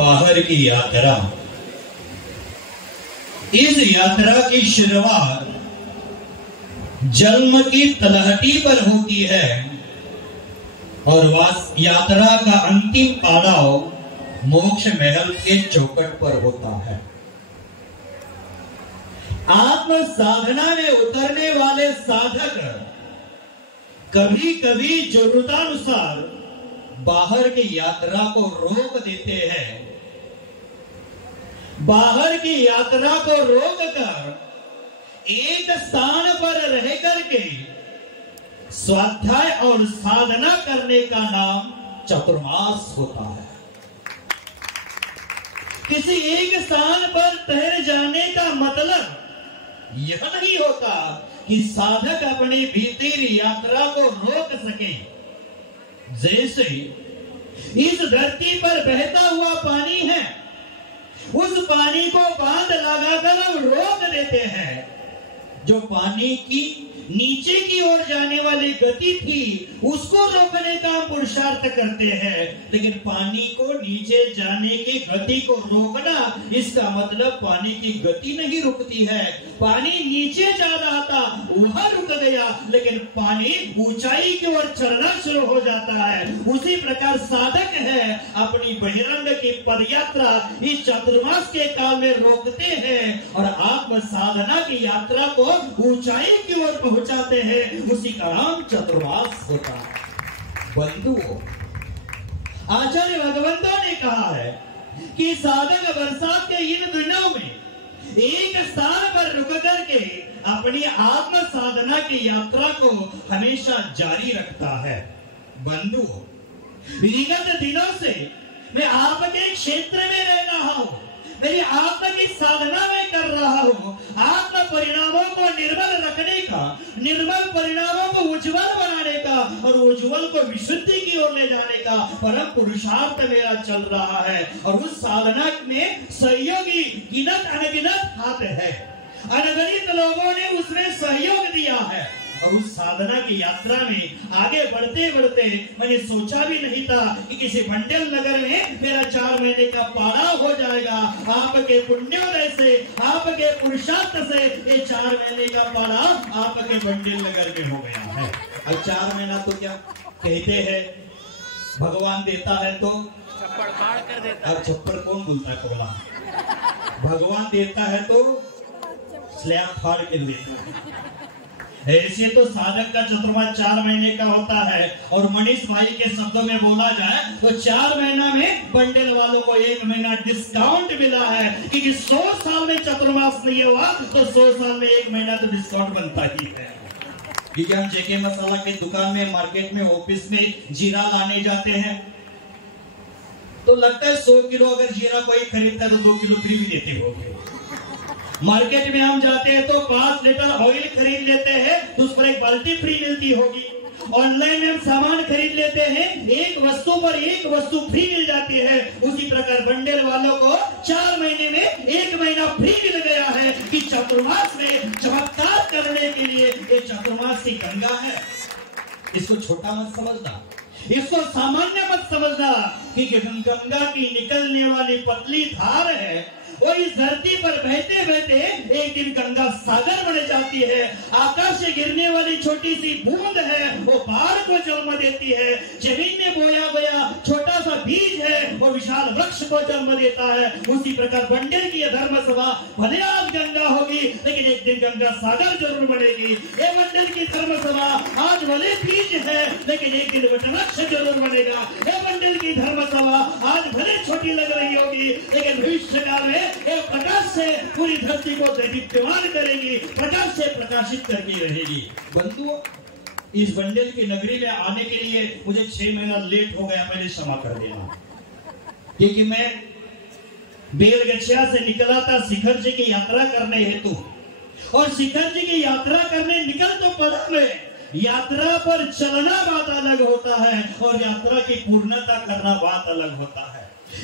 बाहर की यात्रा। इस यात्रा की शुरुआत जन्म की तलहटी पर होती है और यात्रा का अंतिम पड़ाव मोक्ष महल के चौखट पर होता है। आत्म साधना में उतरने वाले साधक कभी कभी जरूरतानुसार बाहर की यात्रा को रोक देते हैं। बाहर की यात्रा को रोककर एक स्थान पर रह करके स्वाध्याय और साधना करने का नाम चतुर्मास होता है। किसी एक स्थान पर ठहर जाने का मतलब यह नहीं होता कि साधक अपनी भीतरी यात्रा को रोक सके। जैसे इस धरती पर बहता हुआ पानी है, उस पानी को बांध लगाकर हम रोक देते हैं। जो पानी की नीचे की ओर जाने वाली गति थी उसको रोकने का पुरुषार्थ करते हैं, लेकिन पानी को नीचे जाने की गति को रोकना, इसका मतलब पानी की गति नहीं रुकती है। पानी नीचे जा रहा था वह रुक गया, लेकिन पानी ऊंचाई की ओर चढ़ना शुरू हो जाता है। उसी प्रकार साधक है अपनी बहिरंग की पदयात्रा इस चतुर्मास के काल में रोकते हैं और आत्म साधना की यात्रा को ऊंचाई की ओर पहुंचाते हैं। उसी का नाम चतुर्मास होता है। बंधुओं, आचार्य भगवंतों ने कहा है कि साधक बरसात के इन दिनों में एक स्थान पर रुक करके अपनी आत्म साधना की यात्रा को हमेशा जारी रखता है। बंधुओं, विगत दिनों से मैं आपके क्षेत्र में रह रहा हूं, मेरी आत्मा की साधना में कर रहा हूं। आत्म परिणामों को निर्मल रखने का, निर्मल परिणामों को उज्जवल बनाने का और उज्जवल को विशुद्धि की ओर ले जाने का परम पुरुषार्थ मेरा चल रहा है। और उस साधना में सहयोगी गिनत अनगिनत हाथ है, अनगिनत लोगों ने उसमें सहयोग दिया है। और उस साधना की यात्रा में आगे बढ़ते बढ़ते मैंने सोचा भी नहीं था कि किसी बंडेल नगर में मेरा 4 महीने का पड़ाव हो जाएगा। आपके पुण्योदय से, आपके पुरुषार्थ से ये 4 महीने का पड़ाव आपके बंडेल नगर में हो गया है। अब 4 महीना तो क्या कहते हैं, भगवान देता है तो छप्पड़ फाड़ कर देता है। अब छप्पड़ कौन बोलता है? कोला। भगवान देता है तो स्लैब फाड़ के देता है। ऐसे तो साधक का चतुर्मास 4 महीने का होता है। और मनीष भाई के शब्दों में बोला जाए तो 4 महीना में बंडल वालों को 1 महीना डिस्काउंट मिला है, क्योंकि 100 साल में चतुर्मास नहीं हुआ तो 100 साल में 1 महीना तो डिस्काउंट बनता ही है। क्योंकि हम जेके मसाला के दुकान में, मार्केट में, ऑफिस में जीरा लाने जाते हैं तो लगता है 100 किलो अगर जीरा कोई खरीदता है तो 2 किलो फ्री भी देते होंगे। मार्केट में हम जाते हैं तो 5 लीटर ऑयल खरीद लेते हैं तो उस पर 1 बाल्टी फ्री मिलती होगी। ऑनलाइन में हम सामान खरीद लेते हैं, एक वस्तु पर 1 वस्तु फ्री मिल जाती है। उसी प्रकार बंडल वालों को 4 महीने में 1 महीना फ्री मिल गया है कि चतुर्मास में चमत्कार करने के लिए ये चतुर्मास की गंगा है। इसको छोटा मत समझना, इसको सामान्य मत समझना कि गंगा की निकलने वाली पतली धार है वो इस धरती पर बहते बहते एक दिन गंगा सागर बन जाती है। आकाश से गिरने वाली छोटी सी बूंद है वो पहाड़ को जन्म देती है। जमीन में बोया गया छोटा सा बीज है वो विशाल वृक्ष को जन्म देता है। उसी प्रकार बंडल की धर्म सभा भले आज गंगा होगी लेकिन एक दिन गंगा सागर जरूर बनेगी। ये बंडल की धर्म सभा आज भले बीज है लेकिन एक दिन वृक्ष जरूर बनेगा। ये बंडल की धर्म सभा आज भले छोटी लग रही होगी लेकिन भविष्य काल में एक प्रकाश से पूरी धरती को दीप्यमान करेगी, प्रकाश से प्रकाशित करके रहेगी। बंधुओं, इस बंडल की नगरी में आने के लिए मुझे 6 महीना लेट हो गया, पहले क्षमा कर देना। क्योंकि मैं बेलगछिया से निकला था शिखर जी की यात्रा करने हेतु, और शिखर जी की यात्रा करने निकल तो पड़ा मैं, यात्रा पर चलना बात अलग होता है और यात्रा की पूर्णता करना बात अलग होता है।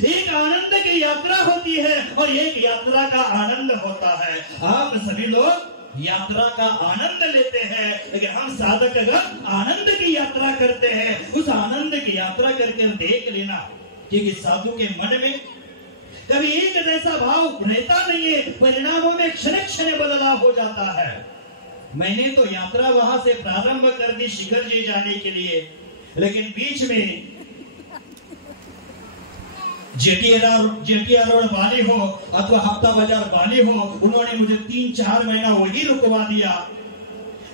एक आनंद की यात्रा होती है और एक यात्रा का आनंद होता है। आप सभी लोग यात्रा का आनंद लेते हैं, लेकिन हम साधक अगर आनंद की यात्रा करते हैं, उस आनंद की यात्रा करके देख लेना कि साधु के मन में कभी एक जैसा भाव रहता नहीं है, परिणामों में क्षण क्षण बदलाव हो जाता है। मैंने तो यात्रा वहां से प्रारंभ कर दी शिखर जी जाने के लिए, लेकिन बीच में जेटिया रोड वाले हो अथवा हफ्ता बाजार वाले हो, उन्होंने मुझे 3-4 महीना वही रुकवा दिया।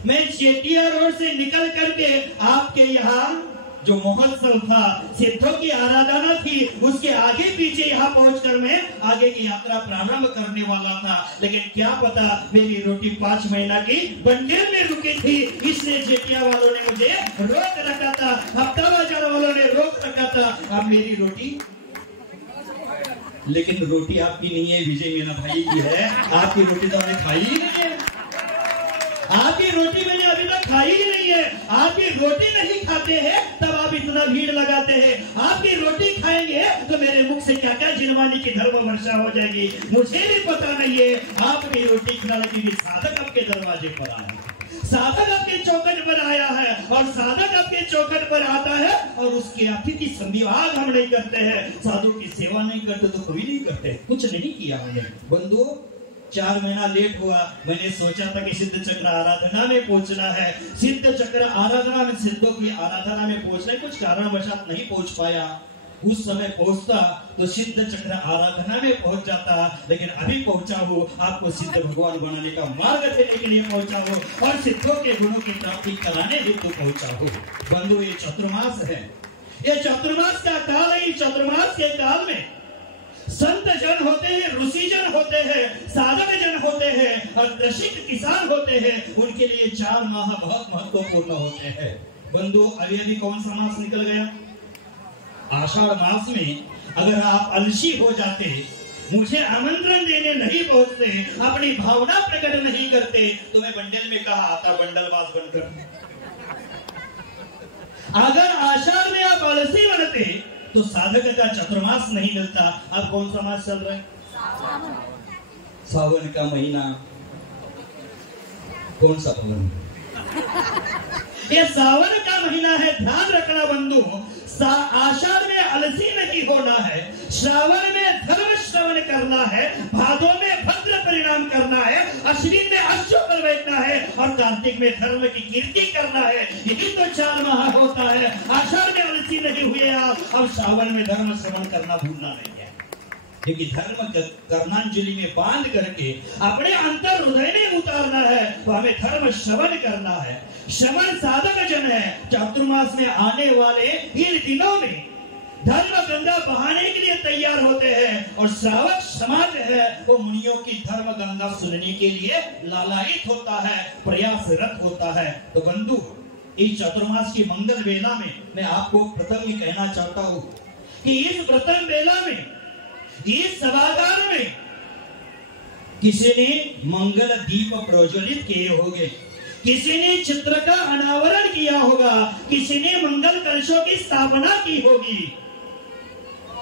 मैं जेटिया रोड से निकल करके आपके यहाँ जो महोत्सव था, सिद्धों की आराधना थी, उसके आगे पीछे यहाँ पहुंचकर मैं आगे की यात्रा प्रारंभ करने वाला था। लेकिन क्या पता मेरी रोटी 5 महीना की बंडेल में रुकी थी, इसलिए जेटिया वालों ने मुझे रोक रखा था, हफ्ता बाजार वालों ने रोक रखा था। अब मेरी रोटी, लेकिन रोटी आपकी नहीं है, विजय मीना भाई की है। आपकी रोटी तो हमने खाई ही नहीं है, आपकी रोटी मैंने अभी तक खाई ही नहीं है। आपकी रोटी नहीं खाते हैं तब आप इतना भीड़ लगाते हैं। आपकी रोटी खाएंगे तो मेरे मुख से क्या क्या जिनवानी की धर्म वर्षा हो जाएगी, मुझे भी पता नहीं है। आपकी रोटी खिलाने के लिए साधक आपके दरवाजे पर आया, साधक आपके चौखट पर आया है, और साधक आपके चौखट पर आता है और उसके अतिथि संविभाग हम नहीं करते हैं, साधु की सेवा नहीं करते तो कोई नहीं करते, कुछ नहीं किया हमने। बंधु 4 महीना लेट हुआ। मैंने सोचा था कि सिद्ध चक्र आराधना में पहुंचना है, सिद्ध चक्र आराधना में, सिद्धों की आराधना में पहुंचना, कुछ कारणवशात नहीं पहुंच पाया। उस समय पहुंचता तो सिद्ध चक्र आराधना में पहुंच जाता, लेकिन अभी पहुंचा हूं आपको सिद्ध भगवान बनाने का मार्ग देने के लिए पहुंचा हूं और सिद्धों के गुणों की प्राप्ति कराने हेतु पहुंचा हूं। बंधु, ये चतुर्मास है, ये चतुर्मास का काल है। चतुर्मास के काल में संत जन होते हैं, ऋषि जन होते हैं, साधक जन होते हैं और कृषक किसान होते हैं। उनके लिए 4 माह बहुत महत्वपूर्ण होते हैं। बंधु, अभी कौन सा मास निकल गया? आषाढ़ मास में अगर आप अलसी हो जाते, मुझे आमंत्रण देने नहीं पहुंचते, अपनी भावना प्रकट नहीं करते, तो मैं बंडल में कहा आता बंडल मास बनकर। अगर आषाढ़ में आप अलसी बनते तो साधक का चतुर्मास नहीं मिलता। अब कौन सा मास चल रहा है? सावन का महीना। कौन सा पवन? ये सावन का महीना है। ध्यान रखना बंधु, आषाढ़ में अलसी नहीं होना है, श्रावण में धर्म श्रवण करना है, भादों में भद्र परिणाम करना है, अश्विन में अश्व पर बैठना है और कार्तिक में धर्म की कीर्ति करना है। यही तो 4 माह होता है। आषाढ़ में अलसी नहीं हुए आप, अब श्रावण में धर्म श्रवण करना भूलना नहीं है, क्योंकि धर्म कर्णांजलि में बांध करके अपने अंतर हृदय में उतारना है, तो हमें धर्म श्रवण करना है। श्रवण साधक जन है। चतुर्मास में आने वाले इन दिनों में धर्म गंगा बहाने के लिए तैयार होते हैं और श्रावक समाज है वो मुनियों की धर्म गंगा सुनने के लिए लालायित होता है, प्रयासरत होता है। तो बंधु, इस चतुर्मास की मंगल वेला में मैं आपको प्रथम ही कहना चाहता हूं कि इस प्रथम वेला में, इस सभागार में किसी ने मंगल दीप प्रज्वलित किए होंगे, किसी ने चित्र का अनावरण किया होगा, किसी ने मंगल कलशों की स्थापना की होगी।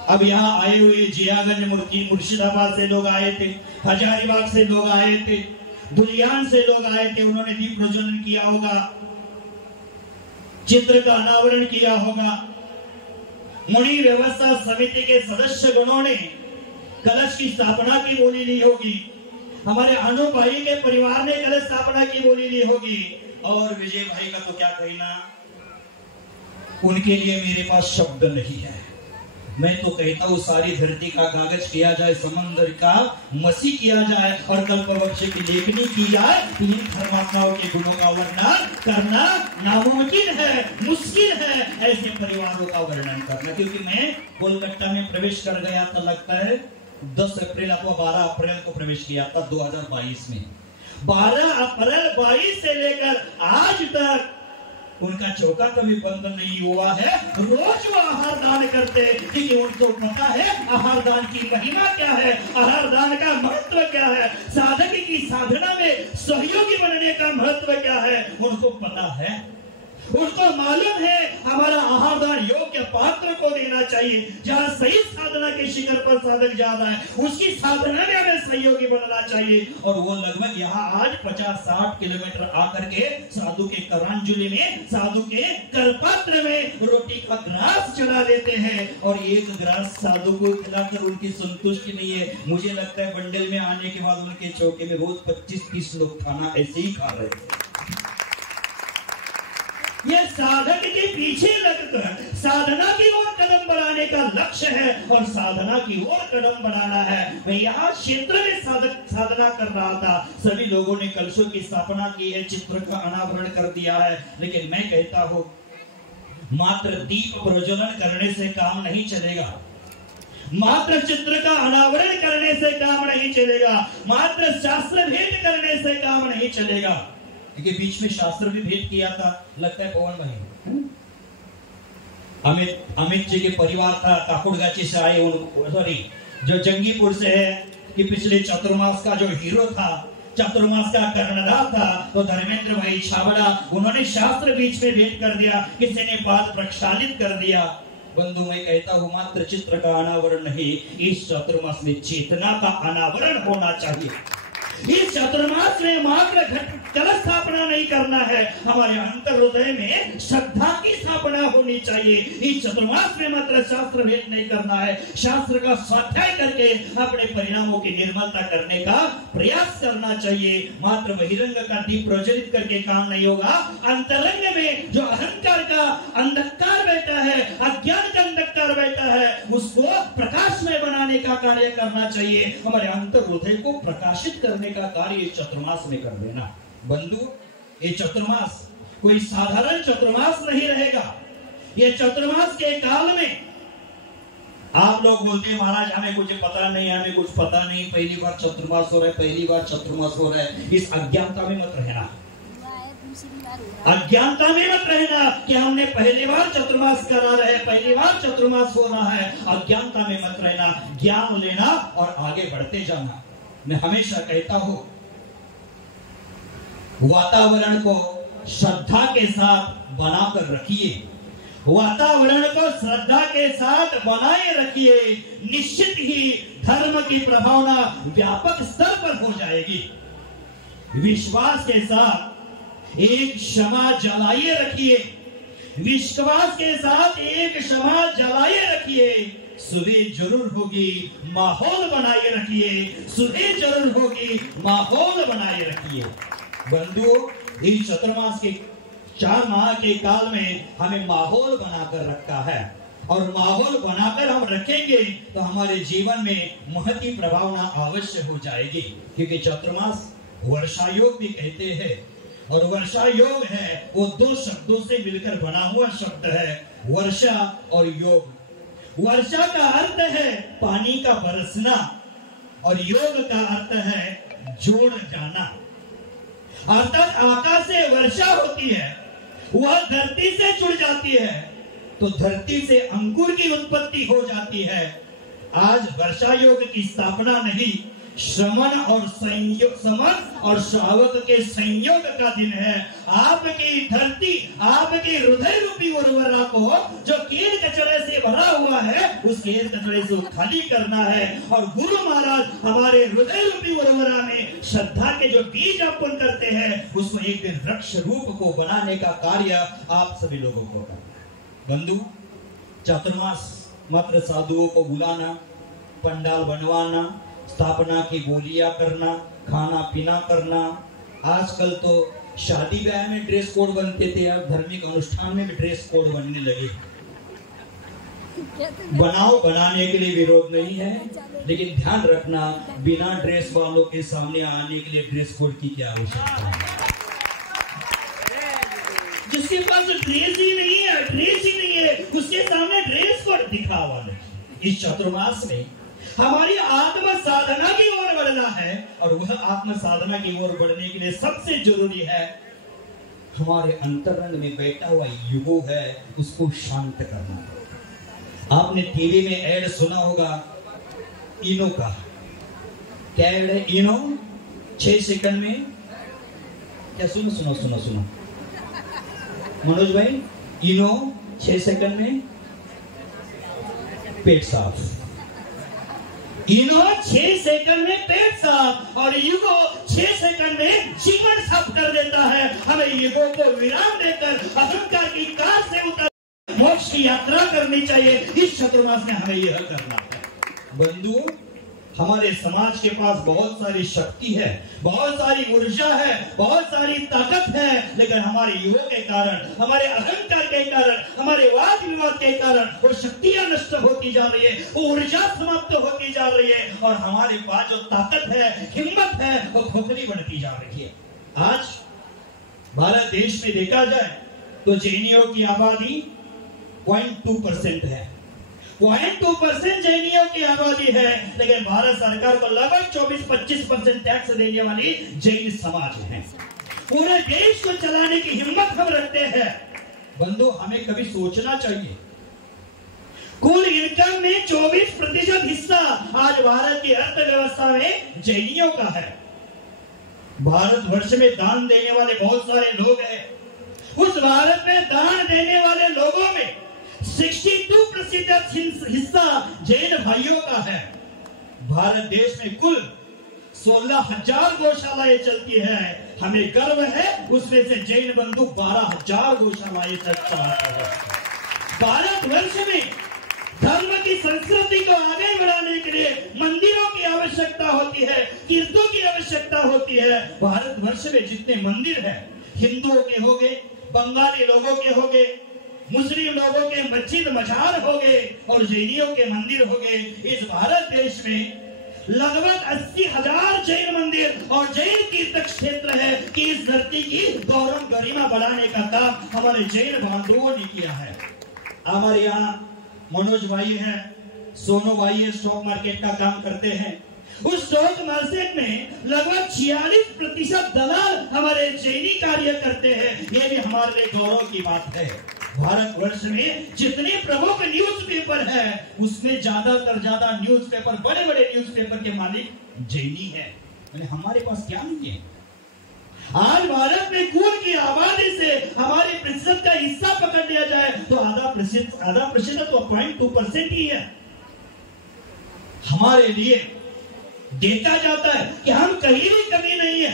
अब यहाँ आए हुए जियागंज मुर्शिदाबाद से लोग आए थे, हजारीबाग से लोग आए थे, दुलियान से लोग आए थे, उन्होंने दीप प्रज्वलन किया होगा, चित्र का अनावरण किया होगा। मुनि व्यवस्था समिति के सदस्य गणों ने कलश की स्थापना की बोली ली होगी, हमारे अनु भाई के परिवार ने कलश स्थापना की बोली ली होगी, और विजय भाई का तो क्या कहना, उनके लिए मेरे पास शब्द नहीं है। मैं तो कहता हूँ सारी धरती का कागज किया जाए, समंदर का मसी किया जाए और कल्पवृक्ष की लेखनी की जाए, इन धर्मात्माओं के गुणों का वर्णन करना नामुमकिन है, मुश्किल है ऐसे परिवारों का वर्णन करना। क्योंकि मैं कोलकाता में प्रवेश कर गया था, लगता है 10 अप्रैल अथवा 12 अप्रैल को प्रवेश किया था 2022 में। 12 अप्रैल 22 से लेकर आज तक उनका चौका कभी बंद नहीं हुआ है। रोज वो आहार दान करते, क्योंकि उनको पता है आहार दान की महिमा क्या है, आहार दान का महत्व क्या है, साधक की साधना में सहयोगी बनने का महत्व क्या है, उनको पता है। उसको मालूम है हमारा आहार दान योग्य पात्र को देना चाहिए। जहाँ सही साधना के शिखर पर साधक ज्यादा है उसकी साधना में हमें सहयोगी बनना चाहिए। और वो लगभग यहाँ आज 50-60 किलोमीटर आकर के साधु के करांजुली में, साधु के करपात्र में रोटी का ग्रास चढ़ा देते हैं और एक ग्रास साधु को खिलाकर उनकी संतुष्टि नहीं है। मुझे लगता है बंडल में आने के बाद उनके चौके में रोज 25-30 लोग खाना ऐसे ही खा रहे हैं। ये साधक के पीछे लगकर साधना की ओर कदम बढ़ाने का लक्ष्य है और साधना की ओर कदम बढ़ाना है। मैं यहाँ क्षेत्र में साधना कर रहा था, सभी लोगों ने कलशों की स्थापना की है, चित्र का अनावरण कर दिया है, लेकिन मैं कहता हूँ मात्र दीप प्रज्वलन करने से काम नहीं चलेगा, मात्र चित्र का अनावरण करने से काम नहीं चलेगा, मात्र शास्त्र भेंट करने से काम नहीं चलेगा। क्योंकि बीच में शास्त्र भी भेंट किया था, लगता है पवन भाई अमित जी के परिवार था, काकुड़गाची से आए, सॉरी जो जंगीपुर से है, कि पिछले चतुर्मास का जो हीरो था, चतुर्मास का कर्णधार था, तो धर्मेंद्र भाई छाबड़ा, उन्होंने शास्त्र बीच में भेंट कर दिया, किसी ने पाद प्रक्षालित कर दिया। बंधु मैं कहता हूँ मात्र चित्र का अनावरण नहीं, इस चतुर्मास में चेतना का अनावरण होना चाहिए। इस चतुर्मास में मात्र कलश स्थापना नहीं करना है, हमारे अंतर हृदय में श्रद्धा की स्थापना होनी चाहिए। इस चतुर्मास में मात्र शास्त्र भेद नहीं करना है, शास्त्र का स्वाध्याय करके अपने परिणामों की निर्मलता करने का प्रयास करना चाहिए। मात्र बहिरंग का दीप प्रज्वलित करके काम नहीं होगा, अंतरंग में जो अहंकार का अंधकार बैठा है, अज्ञान का अंधकार बैठा है, उसको प्रकाशमय बनाने का कार्य करना चाहिए। हमारे अंतर हृदय को प्रकाशित करने का कार्य इस चतुर्मास में कर देना। बंधु ये चतुर्मास कोई साधारण चतुर्मास नहीं रहेगा। ये चतुर्मास के काल में आप लोग बोलते हैं महाराज हमें कुछ पता नहीं, हमें कुछ पता नहीं, पहली बार चतुर्मास हो रहा है, पहली बार चतुर्मास हो रहा है। इस अज्ञानता में मत रहना, अज्ञानता में मत रहना कि हमने पहली बार चतुर्मास करा रहे, पहली बार चतुर्मास हो रहा है। अज्ञानता में मत रहना, ज्ञान लेना और आगे बढ़ते जाना। मैं हमेशा कहता हूं वातावरण को श्रद्धा के साथ बनाकर रखिए, वातावरण को श्रद्धा के साथ बनाए रखिए, निश्चित ही धर्म की प्रभावना व्यापक स्तर पर हो जाएगी। विश्वास के साथ एक क्षमा जलाए रखिए, विश्वास के साथ एक क्षमा जलाए रखिए। सुबह जरूर होगी, माहौल बनाए रखिए, सुबह जरूर होगी, माहौल बनाए रखिए। बंधुओं इस चतुर्मास के 4 माह के काल में हमें माहौल बनाकर रखा है और माहौल बनाकर हम रखेंगे तो हमारे जीवन में महती प्रभावना अवश्य हो जाएगी। क्योंकि चतुर्मास वर्षा योग भी कहते हैं और वर्षा योग है वो 2 शब्दों से मिलकर बना हुआ शब्द है, वर्षा और योग। वर्षा का अर्थ है पानी का बरसना और योग का अर्थ है जोड़ जाना। अर्थात आकाश से वर्षा होती है, वह धरती से जुड़ जाती है तो धरती से अंकुर की उत्पत्ति हो जाती है। आज वर्षा योग की स्थापना नहीं, श्रमण और संयोग, समन और श्रावक के संयोग का दिन है। आपकी धरती, आपके हृदय रूपी उर्वरा को जो केर कचरे से भरा हुआ है, उस केर कचरे से खाली करना है और गुरु महाराज हमारे हृदय रूपी उर्वरा में श्रद्धा के जो बीज अर्पण करते हैं, उसमें एक दिन वृक्ष रूप को बनाने का कार्य आप सभी लोगों को करना। बंधु चतुर्मास मात्र साधुओं को बुलाना, पंडाल बनवाना, स्थापना की बोलियां करना, खाना पीना करना। आजकल तो शादी ब्याह में ड्रेस कोड बनते थे, अब धार्मिक अनुष्ठान में भी ड्रेस कोड बनने लगे। बनाओ, बनाने के लिए विरोध नहीं है, लेकिन ध्यान रखना बिना ड्रेस वालों के सामने आने के लिए ड्रेस कोड की क्या आवश्यकता है। जिसके पास ड्रेस ही नहीं है, ड्रेस ही नहीं है, उसके सामने ड्रेस कोड दिखावा नहीं। इस चतुर्मास में हमारी आत्म साधना की ओर बढ़ना है और वह आत्म साधना की ओर बढ़ने के लिए सबसे जरूरी है हमारे अंतरंग में बैठा हुआ युगो है, उसको शांत करना। आपने टीवी में एड सुना होगा इनो का, क्या एड है? इनो 6 सेकंड में क्या, सुनो सुनो सुनो सुनो, मनोज भाई, इनो 6 सेकंड में पेट साफ, इनो 6 सेकंड में पेट साफ, और ईगो 6 सेकंड में जीवन साफ कर देता है। हमें ईगो को विराम देकर अहंकार की कार से उतर मोक्ष की यात्रा करनी चाहिए। इस चतुर्मास में हमें यह करना है। बंधु, हमारे समाज के पास बहुत सारी शक्ति है, बहुत सारी ऊर्जा है, बहुत सारी ताकत है, लेकिन हमारे ईगो के कारण, हमारे अहंकार के कारण, हमारे वाद विवाद के कारण वो शक्तियां नष्ट होती जा रही है, वो ऊर्जा समाप्त होती जा रही है, और हमारे पास जो ताकत है, हिम्मत है, वो खोखली बढ़ती जा रही है। आज भारत देश में देखा जाए तो जैनियों की आबादी 0.2% है, 0.2% जैनियों की आबादी है, लेकिन भारत सरकार को लगभग 24-25% टैक्स देने वाली जैन समाज है। पूरे देश को चलाने की हिम्मत हम रखते हैं। बंधु, हमें कभी सोचना चाहिए, कुल इनकम में 24% हिस्सा आज भारत की अर्थव्यवस्था में जैनियों का है। भारतवर्ष में दान देने वाले बहुत सारे लोग हैं। उस भारत में दान देने वाले लोगों में 62% हिस्सा जैन भाइयों का है। भारत देश में कुल 16,000 गौशालाएं चलती है। हमें गर्व है, उसमें से जैन बंधु 12,000 गौशालाएं चलता है। भारतवर्ष में धर्म की संस्कृति को आगे बढ़ाने के लिए मंदिरों की आवश्यकता होती है, कीर्तों की आवश्यकता होती है। भारतवर्ष में जितने मंदिर हैं, हिंदुओं के हो गए, बंगाली लोगों के हो गए, मुस्लिम लोगों के मस्जिद मजार हो गए, और जैनियों के मंदिर हो गए। इस भारत देश में लगभग 80,000 जैन मंदिर और जैन तीर्थ क्षेत्र है कि इस धरती की गौरव गरिमा बढ़ाने का काम हमारे जैन बंधुओं ने किया है। हमारे यहाँ मनोज भाई है, सोनू भाई है, स्टॉक मार्केट का काम करते हैं। उस स्टॉक मार्केट में लगभग 46% दलाल हमारे जैनी कार्य करते हैं। ये भी हमारे लिए गौरव की बात है। भारतवर्ष में जितने प्रमुख न्यूज़पेपर है, उसमें ज्यादातर ज्यादा न्यूज़पेपर, बड़े बड़े न्यूज़पेपर के मालिक जैनी है। हमारे पास क्या नहीं है। आज भारत में कुल की आबादी से हमारे प्रतिशत का हिस्सा पकड़ लिया जाए तो आधा प्रतिशत तो 0.2% ही है। हमारे लिए देखा जाता है कि हम कहीं भी कमी नहीं है,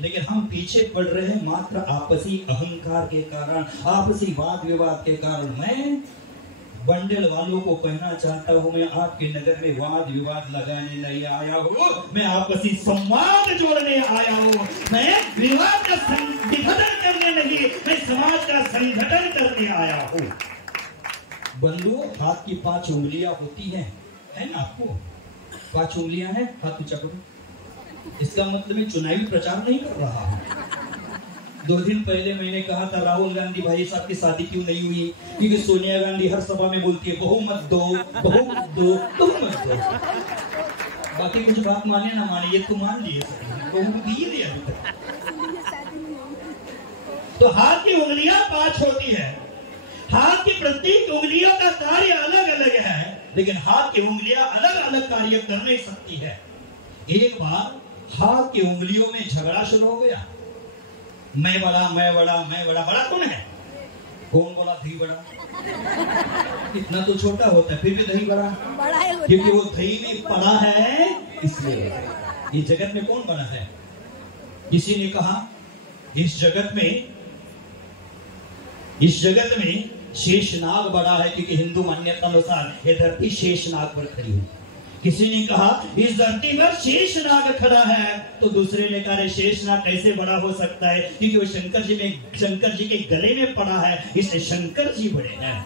लेकिन हम पीछे पड़ रहे हैं मात्र आपसी अहंकार के कारण, आपसी वाद विवाद के कारण। मैं बंडल वालों को कहना चाहता हूं, मैं आपके नगर में वाद विवाद लगाने नहीं आया हूं, मैं आपसी संवाद जोड़ने आया हूं। मैं विवाद का विघटन करने नहीं, मैं समाज का संगठन करने आया हूं। बंधु, हाथ की 5 उंगलियां होती हैं, है ना? आपको 5 उंगलियां हैं, हाथ ऊंचा करो। इसका मतलब मैं चुनावी प्रचार नहीं कर रहा हूं। 2 दिन पहले मैंने कहा था राहुल गांधी भाई साहब की शादी क्यों नहीं हुई, क्योंकि सोनिया गांधी हर सभा में बोलती है बहुमत दो, बहुमत दो, बहुमत दो। बाकी कुछ बात माने ना माने, ये तो मान लिए, बहुमत दिए अभी तक। तो हाथ की उंगलियां 5 होती है। हाथ की प्रत्येक उंगलियों का कार्य अलग अलग है, लेकिन हाथ की उंगलियां अलग अलग कार्य कर नहीं सकती है। एक बार हाथ की उंगलियों में झगड़ा शुरू हो गया। मैं बड़ा, मैं बड़ा, मैं बड़ा। बड़ा कौन है? कौन बोला दही बड़ा? इतना तो छोटा होता है, फिर भी दही बड़ा, क्योंकि वो दही में पड़ा है, इसलिए। ये जगत में कौन बड़ा है? किसी ने कहा इस जगत में शेषनाग बड़ा है, क्योंकि हिंदू मान्यता अनुसार ये धरती शेषनाग पर खड़ी हुई। किसी ने कहा इस धरती पर शेषनाग खड़ा है, तो दूसरे ने कहा शेषनाग कैसे बड़ा हो सकता है, क्योंकि वो शंकर जी के गले में पड़ा है, इसलिए शंकर जी बड़े हैं।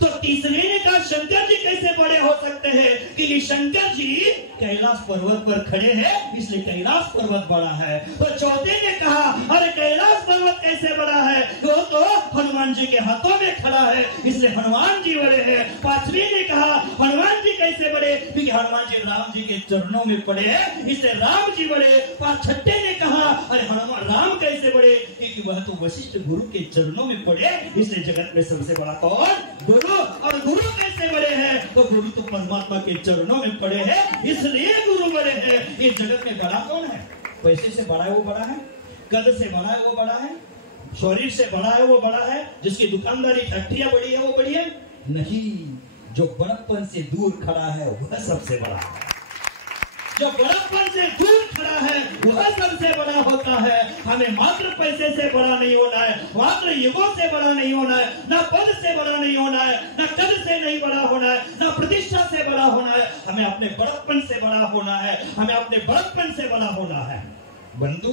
तो तीसरे ने कहा शंकर जी कैसे बड़े हो सकते हैं, क्योंकि शंकर जी कैलाश पर्वत पर खड़े हैं, इसलिए कैलाश पर्वत बड़ा है। तो चौथे ने कहा अरे कैलाश पर्वत कैसे बड़ा है, वो तो हनुमान जी के हाथों में खड़ा है, इसलिए हनुमान जी बड़े हैं। पांचवे ने कहा हनुमान जी कैसे बड़े, क्योंकि हनुमान जी राम जी के चरणों में पड़े हैं, इसलिए राम जी बड़े। छठे ने कहा अरे हनुमान राम कैसे बड़े, क्योंकि वह तो वशिष्ठ गुरु के चरणों में पड़े, इसलिए जगत में सबसे बड़ा कौन? गुरु। और गुरु कैसे बड़े हैं, तो गुरु तो परमात्मा के चरणों में पड़े हैं, इसलिए गुरु बड़े हैं। इस जगत में बड़ा कौन है? पैसे से बड़ा है वो बड़ा है, कद से बड़ा है वो बड़ा है, शरीर से बड़ा है वो बड़ा है, जिसकी दुकानदारी फैक्ट्रियां बड़ी है वो बड़ी है नहीं, जो बड़प्पन से दूर खड़ा है वह सबसे बड़ा है। जो बड़प्पन से दूर खड़ा है वह सबसे बड़ा होता है। हमें मात्र पैसे से बड़ा नहीं होना है, मात्र युगों से बड़ा नहीं होना है, ना पद से बड़ा नहीं होना है, ना कद से नहीं बड़ा होना है, ना प्रतिष्ठा से बड़ा होना है। हमें अपने बड़प्पन से बड़ा होना है, हमें अपने बड़प्पन से बड़ा होना है। बंधु,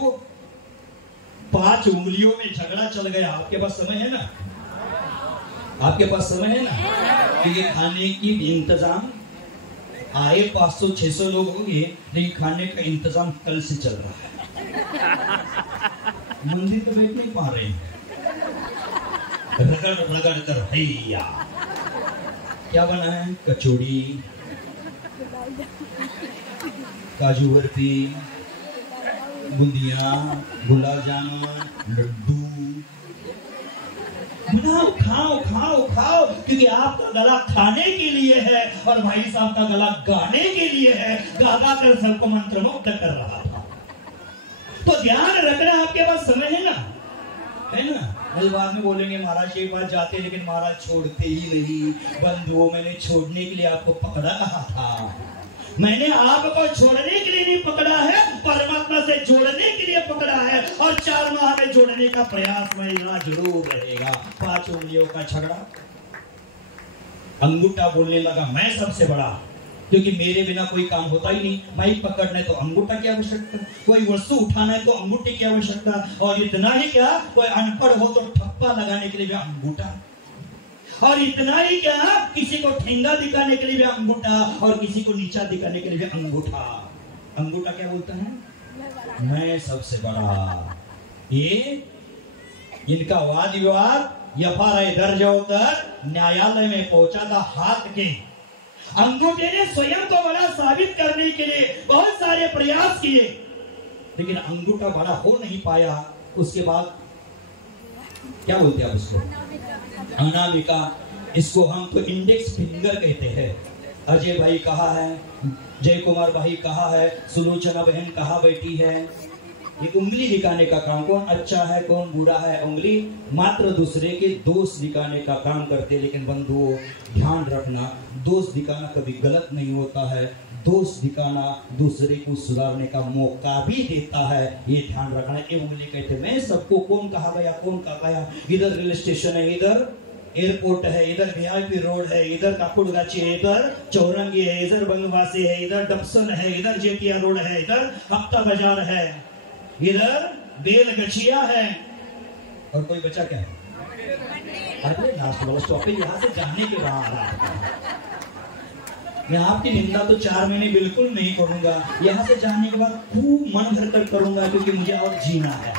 5 उंगलियों में झगड़ा चल गया, आपके पास समय है ना? आपके पास समय है ना? कि ये खाने की इंतजाम आए 500-600 लोग होंगे, लेकिन खाने का इंतजाम कल से चल रहा है। मंदिर पे बैठ नहीं पा रहे, रगड़ रगड़ कर भैया क्या बना है? कचौड़ी, काजू बर्फी, बुंदिया, गुलाब जामुन, लड्डू। बनाओ, खाओ खाओ खाओ, क्योंकि आपका गला खाने के लिए है और भाई साहब का गला गाने के लिए है। गा गा कर सबको मंत्रमुग्ध कर रहा था। तो ध्यान रखना, आपके पास समय है ना? है ना? कल बाद में बोलेंगे महाराज एक बार जाते लेकिन महाराज छोड़ते ही नहीं। बंधुओं, मैंने छोड़ने के लिए आपको पकड़ा कहा था, मैंने आपको छोड़ने के लिए नहीं पकड़ा है, परमात्मा से जोड़ने के लिए पकड़ा है। और 4 माह में जोड़ने का प्रयास मेरा जरूर रहेगा। 5 उंगलियों का झगड़ा। अंगूठा बोलने लगा मैं सबसे बड़ा, क्योंकि मेरे बिना कोई काम होता ही नहीं। माइक पकड़ना है तो अंगूठा की आवश्यकता, कोई वस्तु उठाना है तो अंगूठे की आवश्यकता, और इतना ही क्या, कोई अनपढ़ हो तो ठप्पा लगाने के लिए भी अंगूठा, और इतना ही क्या, किसी को ठेंगा दिखाने के लिए भी अंगूठा, और किसी को नीचा दिखाने के लिए भी अंगूठा। अंगूठा क्या बोलता है? मैं सबसे बड़ा। ये इनका वाद विवाद एफआईआर दर्ज होकर न्यायालय में पहुंचा था। हाथ के अंगूठे ने स्वयं को बड़ा साबित करने के लिए बहुत सारे प्रयास किए, लेकिन अंगूठा बड़ा हो नहीं पाया। उसके बाद क्या बोलते हैं उसको? अनामिका। इसको हम तो इंडेक्स फिंगर कहते हैं। अजय भाई कहाँ है, जय कुमार भाई कहाँ है, सुलोचना बहन कहाँ बैठी है? ये उंगली दिखाने का काम, कौन अच्छा है कौन बुरा है, उंगली मात्र दूसरे के दोष दिखाने का काम करते। लेकिन बंधुओं, ध्यान रखना, दोष दिखाना कभी गलत नहीं होता है। दोष दिखाना दूसरे को सुधारने का मौका भी देता है, ये ध्यान रखना। ये उंगली कहते मैं सबको, कौन कहा गया कौन कहा गया, इधर रेलवे स्टेशन है, इधर एयरपोर्ट है, इधर वीआईपी रोड है, इधर काकुड़गाची है, इधर चौरंगी है, इधर बंगवासी है, इधर डबसन है, इधर जेटिया रोड है, इधर हफ्ता बाजार है, इधर बेलगछिया है, और कोई बचा क्या है? अरे लास्ट वाला स्टॉपेज यहाँ से जाने के बाद मैं आपकी निंदा तो 4 महीने बिल्कुल नहीं करूंगा, यहाँ से जाने के बाद खूब मन भर कर करूंगा, क्योंकि मुझे और जीना है।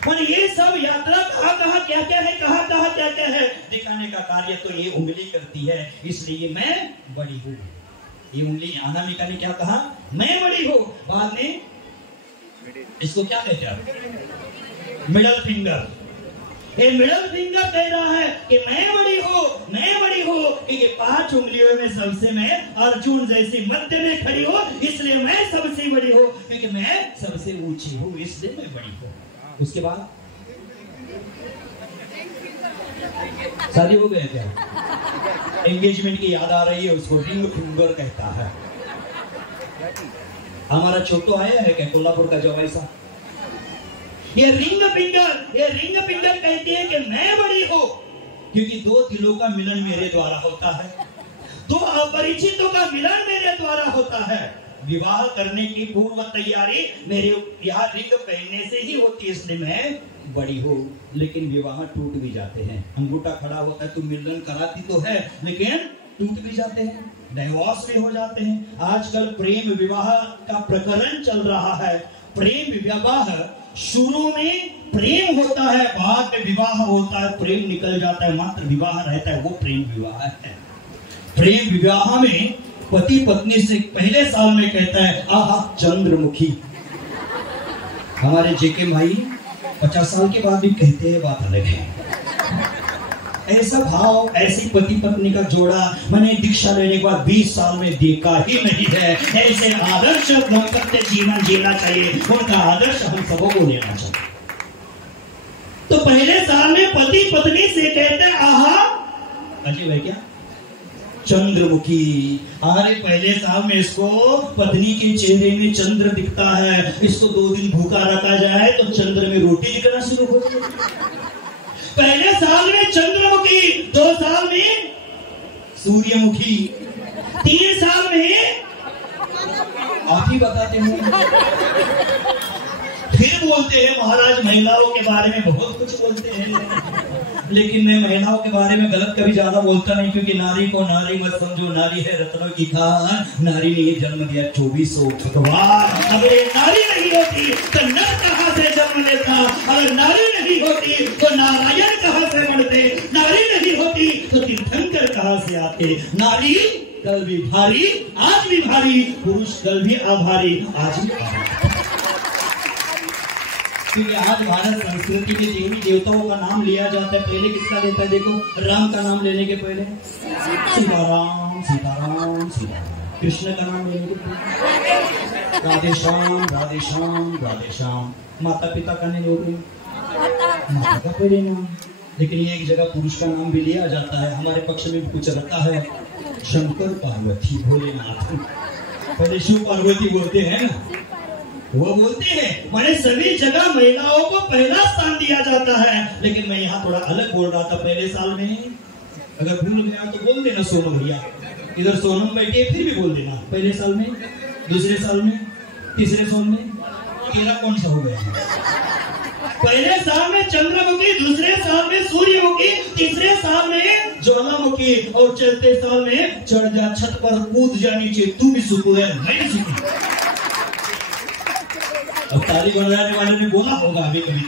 पर ये सब यात्रा कहाँ क्या क्या है, कहाँ क्या क्या है, दिखाने का कार्य तो ये उंगली करती है। इसलिए मैं बड़ी हूँ। ये उंगली अनामिका ने क्या कहा? मैं बड़ी हूँ। बाद में इसको क्या कहते हैं? Middle finger. ये मिडल फिंगर कह रहा है कि मैं बड़ी हूँ, मैं बड़ी हूँ, क्योंकि 5 उंगलियों में सबसे मैं अर्जुन जैसी मध्य में खड़ी हूँ, इसलिए मैं सबसे बड़ी हूँ, क्योंकि मैं सबसे ऊंची हूँ, इसलिए मैं बड़ी हूँ। उसके बाद शादी हो गया क्या? एंगेजमेंट की याद आ रही है, उसको रिंग फिंगर कहता है। हमारा छोटू आया है क्या कोल्हापुर का जवाई साहब? ये रिंग फिंगर कहती है कि मैं बड़ी हूँ, क्योंकि 2 दिलों का मिलन मेरे द्वारा होता है, 2 अपरिचितों का मिलन मेरे द्वारा होता है। विवाह करने की पूर्व तैयारी मेरे यहाँ रिंग पहनने से ही होती है, इसलिए मैं बड़ी हूँ। लेकिन विवाह टूट भी जाते हैं। अंगूठा खड़ा होता है तो मिलन कराती तो है, लेकिन टूट भी जाते हैं, डिवोर्स भी हो जाते हैं। आजकल प्रेम विवाह का प्रकरण चल रहा है। प्रेम विवाह शुरू में प्रेम होता है, बाद में विवाह होता है, प्रेम निकल जाता है, मात्र विवाह रहता है, वो प्रेम विवाह है। प्रेम विवाह में पति पत्नी से पहले साल में कहता है आहा चंद्रमुखी। हमारे जेके भाई 50 साल के बाद भी कहते हैं, बात अलग है। ऐसा भाव, ऐसी पति पत्नी का जोड़ा मैंने दीक्षा लेने के बाद 20 साल में देखा ही नहीं है। ऐसे आदर्श दाम्पत्य जीवन जीना चाहिए, उनका आदर्श हम सबको लेना चाहिए। तो पहले साल में पति पत्नी से कहते हैं आहा, अजीब है क्या, चंद्रमुखी। अरे पहले साल में इसको पत्नी के चेहरे में चंद्र दिखता है, इसको 2 दिन भूखा रखा जाए तो चंद्र में रोटी दिखना शुरू हो जाए। पहले साल में चंद्रमुखी, 2 साल में सूर्यमुखी, 3 साल में आप ही बताते हैं। फिर बोलते हैं महाराज महिलाओं के बारे में बहुत कुछ बोलते हैं, लेकिन मैं महिलाओं के बारे में गलत कभी ज्यादा बोलता नहीं, क्योंकि नारी को नारी मत समझो, नारी है रत्नों की खान। नारी ने जन्म दिया 2400 भगवान। अगर ये नारी नहीं होती तो नर कहां से जन्म लेता, अगर नारी नहीं होती तो नारायण कहां से बनते, नारी नहीं होती तो तीर्थंकर कहां से आते। नारी कल भी भारी, आज भी भारी, पुरुष कल भी आभारी, आज भी आभारी। क्योंकि आज भारत संस्कृति के देवी देवताओं का नाम लिया जाता है, पहले किसका लेता है? देखो, राम का नाम लेने के पहले सीताराम सीताराम सीताराम, कृष्ण का नाम लेने के पहले राधे श्याम राधे श्याम राधे श्याम, माता पिता का नहीं लोगे, माता का पहले नाम। लेकिन ये एक जगह पुरुष का नाम भी लिया जाता है, हमारे पक्ष में भी कुछ रहता है, शंकर पार्वती भोलेनाथ। पहले शिव पार्वती बोलते हैं ना, वो बोलते हैं। मैंने सभी जगह महिलाओं को पहला स्थान दिया जाता है, लेकिन मैं यहाँ थोड़ा अलग बोल रहा था। पहले साल में अगर भूल गया तो बोल देना सोनू भैया, इधर सोनम बैठे फिर भी बोल देना। पहले साल में, दूसरे साल में, तीसरे साल में, तेरा कौन सा हो गया? पहले साल में चंद्रमुखी, दूसरे साल में सूर्यमुखी, तीसरे साल में ज्वालामुखी, और चौथे साल में चढ़ जा छत पर, कूद जा नीचे, तू भी सुखू है मैं भी सुखू। अब ताली बजाने वाले ने बोला होगा अभी कभी।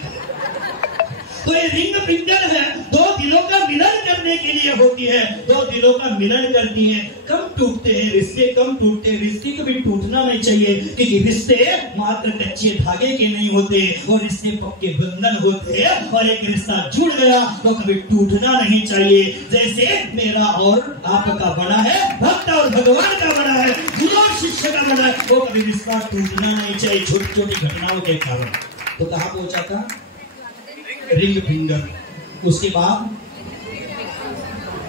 तो ये रिंग फिंगर है, 2 दिलों का मिलन करने के लिए होती है, 2 दिलों का मिलन करती है। कम टूटते हैं रिश्ते, कम टूटते हैं रिश्ते, कभी टूटना नहीं चाहिए, क्योंकि रिश्ते मात्र कच्चे धागे के नहीं होते, वो रिश्ते पक्के बंधन होते हैं। और एक रिश्ता जुड़ गया तो कभी टूटना नहीं चाहिए। जैसे मेरा और आपका बना है, भक्त और भगवान का बना है, गुरु और शिष्य का बना है, वो कभी रिश्ता टूटना नहीं चाहिए छोटी छोटी घटनाओं के कारण। तो कहाँ पहुंचा था? Ring finger. उसके बाद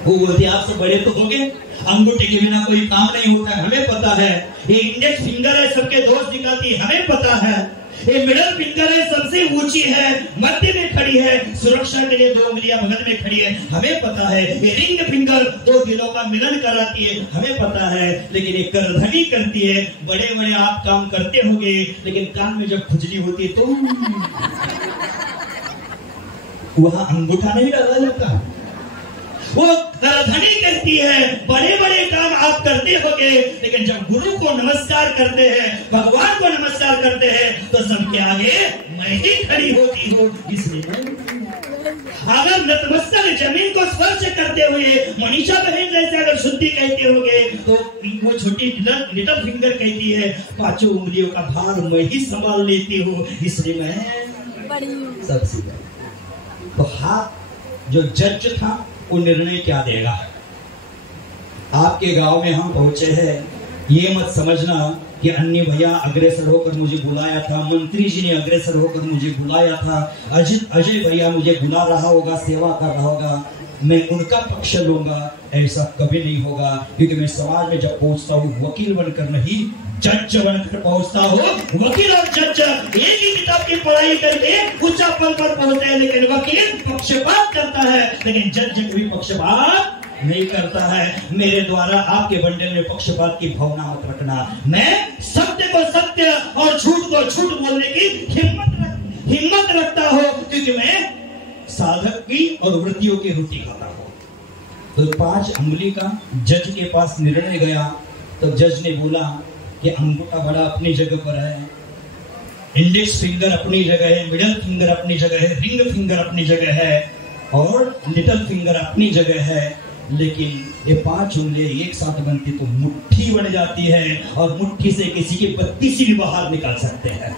वो बोलते आपसे बड़े तो होंगे, अंगूठे के बिना कोई काम नहीं होता है, हमें पता है। ये इंडेक्स फिंगर है, सबके दोस्त दिखाती है, हमें पता है। ये मिडल फिंगर है, सबसे ऊंची है, मध्य में खड़ी है, सुरक्षा के लिए 2 उंगलियां बगल में खड़ी है, हमें पता है। ये रिंग फिंगर 2 दिलों का मिलन कराती है, हमें पता है। लेकिन ये करधनी करती है। बड़े बड़े आप काम करते होंगे, लेकिन कान में जब खुजली होती है तो वहां अंगूठा नहीं डाला जाता, वो करधनी करती है। बड़े बड़े काम आप करते होंगे, लेकिन जब गुरु को नमस्कार करते हैं, भगवान को नमस्कार करते हैं, तो सबके आगे मैं ही खड़ी होती हूँ। इसलिए अगर नतमस्तक जमीन को स्पर्श करते हुए मनीषा बहन जैसे अगर शुद्धि कहते होंगे, तो वो छोटी लिटिल फिंगर कहती है 5 उंगलियों का भार मैं ही संभाल लेती हूँ, इसलिए मैं सबसे। तो हाथ जो जज था वो निर्णय क्या देगा? आपके गांव में हम पहुंचे हैं, ये मत समझना कि अन्य भैया अग्रसर होकर मुझे बुलाया था, मंत्री जी ने अग्रसर होकर मुझे बुलाया था, अजय भैया मुझे बुला रहा होगा, सेवा कर रहा होगा, मैं उनका पक्ष लूंगा। ऐसा कभी नहीं होगा, क्योंकि मैं समाज में जब पहुंचता हूँ वकील बनकर नहीं, जज बनकर पहुंचता हूँ। वकील और जज एक ही किताब की पढ़ाई करके उच्च पद पर पहुंचते हैं, लेकिन वकील पक्षपात करता है, लेकिन जज कभी पक्षपात नहीं करता है। मेरे द्वारा आपके बंडल में पक्षपात की भावना मत रखना। मैं सत्य को सत्य और झूठ को झूठ बोलने की हिम्मत रखता हूँ, क्योंकि मैं साधक की और वृत्तियों की रोटी खाता हूँ। तो 5 अंगुली का जज के पास निर्णय गया, तो जज ने बोला कि अंगूठा बड़ा अपनी जगह पर है, इंडेक्स फिंगर अपनी जगह है, मिडिल फिंगर अपनी जगह है, रिंग फिंगर अपनी जगह है, और लिटिल फिंगर अपनी जगह है, लेकिन ये 5 उंगलियां एक साथ बनती तो मुट्ठी बन जाती है, और मुट्ठी से किसी की 32 भी बाहर निकाल सकते हैं।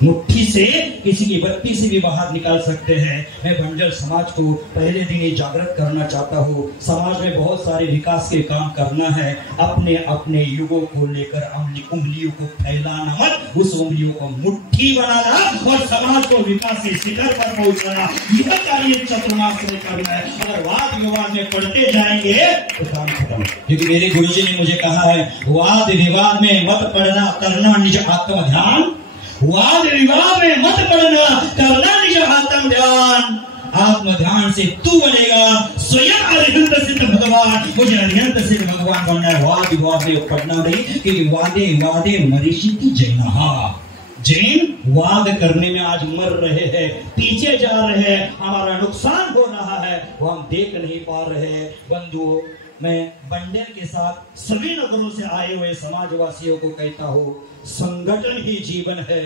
मुट्ठी से किसी की बत्ती से भी बाहर निकाल सकते हैं। मैं बंजर समाज को पहले दिन ही जागृत करना चाहता हूँ। समाज में बहुत सारे विकास के काम करना है। अपने अपने युगों को लेकर उंगलियों को फैलाना मत, उस उंगलियों को मुट्ठी बनाना और समाज को विकास के शिखर पर पहुंचाना, यह कार्य चतुर्मास में करना है। अगर वाद विवाद में पढ़ते जाएंगे तो काम खत्म। क्योंकि मेरे गुरुजी ने मुझे कहा है, वाद विवाद में मत पढ़ना, करना निज आत्म ध्यान। वाद विवाद में मत पड़ना, करना निज आत्म ध्यान। आत्म ध्यान से तू बनेगा स्वयं अरिहंत सिद्ध भगवान। मुझे अरिहंत सिद्ध भगवान बनना है, वाद विवाद में पढ़ना नहीं। क्योंकि वादे वादे मरीषिति जैनहा, जैन वाद करने में आज मर रहे हैं, पीछे जा रहे हैं, हमारा नुकसान हो रहा है, वो हम देख नहीं पा रहे हैं। बंधुओं, मैं बंडल के साथ सभी नगरों से आए हुए समाजवासियों को कहता हूँ, संगठन ही जीवन है,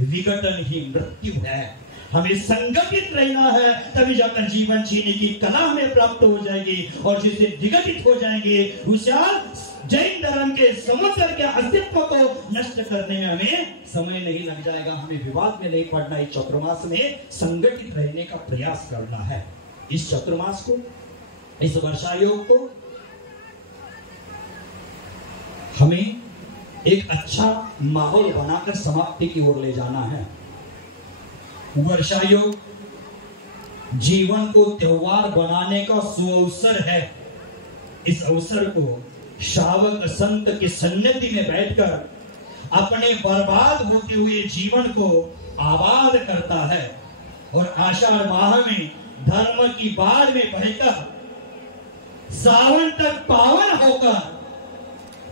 विघटन ही मृत्यु है। हमें संगठित रहना है, तभी जाकर जीवन जीने की कला हमें प्राप्त हो जाएगी। और जिससे विघटित हो जाएंगे, होशियार जैन धर्म के संवत्सर के अस्तित्व को नष्ट करने में हमें समय नहीं लग जाएगा। हमें विवाद में नहीं पड़ना, इस चतुर्मास में संगठित रहने का प्रयास करना है। इस चतुर्मास को, इस वर्षा योग को हमें एक अच्छा माहौल बनाकर समाप्ति की ओर ले जाना है। वर्षा योग जीवन को त्योहार बनाने का सुअवसर है। इस अवसर को श्रावक संत के सन्निधि में बैठकर अपने बर्बाद होते हुए जीवन को आबाद करता है। और आषाढ़ माह में धर्म की बाढ़ में बहकर सावन तक पावन होकर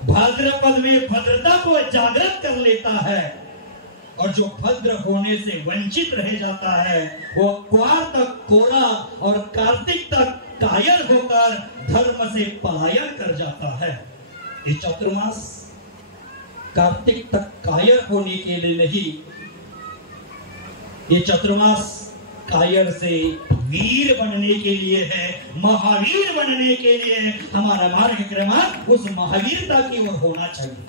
भाद्रपद में भद्रता को जागृत कर लेता है। और जो भद्र होने से वंचित रह जाता है, वो क्वार तक कोरा और कार्तिक तक कायर होकर धर्म से पलायन कर जाता है। ये चतुर्मास कार्तिक तक कायर होने के लिए नहीं, ये चतुर्मास कायर से वीर बनने के लिए है, महावीर बनने के लिए। हमारा मार्ग क्रमांक उस महावीरता की ओर होना चाहिए।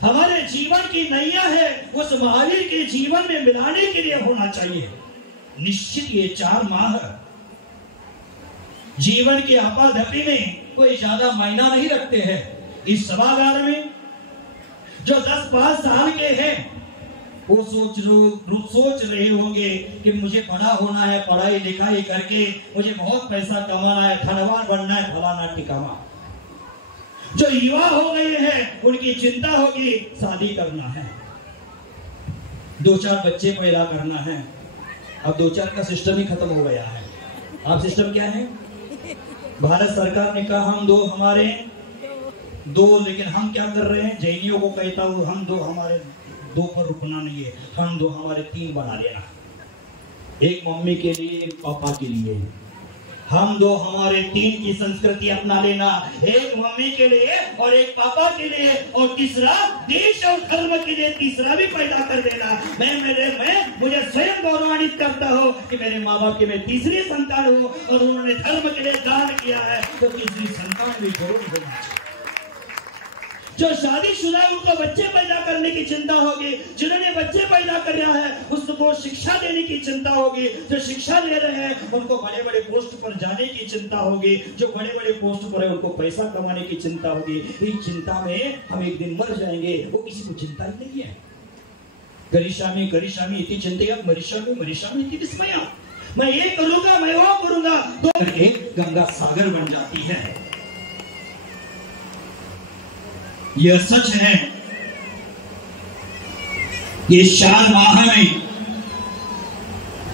हमारे जीवन की नैया है, उस महावीर के जीवन में मिलाने के लिए होना चाहिए। निश्चित ये 4 माह जीवन की आपाधापी में कोई ज्यादा मायना नहीं रखते हैं। इस सभागार में जो 10-5 साल के हैं, वो सोच रहे होंगे कि मुझे बड़ा होना है, पढ़ाई लिखाई करके मुझे बहुत पैसा कमाना है, धनवान बनना है, फलाना ठिकाना। जो युवा हो गए हैं, उनकी चिंता होगी शादी करना है, 2-4 बच्चे पैदा करना है। अब 2-4 का सिस्टम ही खत्म हो गया है। अब सिस्टम क्या है? भारत सरकार ने कहा हम 2 हमारे 2, लेकिन हम क्या कर रहे हैं? जैनियों को कहता हूँ, हम 2 हमारे 2 पर रुकना नहीं है, हम 2 हमारे 3 बना लेना। एक मम्मी के लिए, एक पापा के लिए। हम 2 हमारे 3 की संस्कृति अपना लेना, एक मम्मी के लिए और एक पापा के लिए, और तीसरा देश और धर्म के लिए तीसरा भी पैदा कर देना। मैं मुझे स्वयं गौरवान्वित करता हूँ कि मेरे माँ बाप की मैं तीसरी संतान हूँ, और उन्होंने धर्म के लिए दान किया है, तो तीसरी संतान भी जरूर होना चाहिए। जो शादीशुदा उनको बच्चे पैदा करने की चिंता होगी, जिन्होंने बच्चे पैदा कर रहा है उसको शिक्षा देने की चिंता होगी, जो शिक्षा ले रहे हैं उनको बड़े बड़े पोस्ट पर जाने की चिंता होगी, जो बड़े बड़े पोस्ट पर है उनको पैसा कमाने की चिंता होगी। इस चिंता में हम एक दिन मर जाएंगे, वो किसी को चिंता ही नहीं है। करिष्यामि करिष्यामि इति चिंतया मरिष्यामि मरिष्यामि इति विस्मया। मैं ये करूंगा, मैं वो करूंगा, तो करके गंगा सागर बन जाती है। यह सच है। ये 4 माह में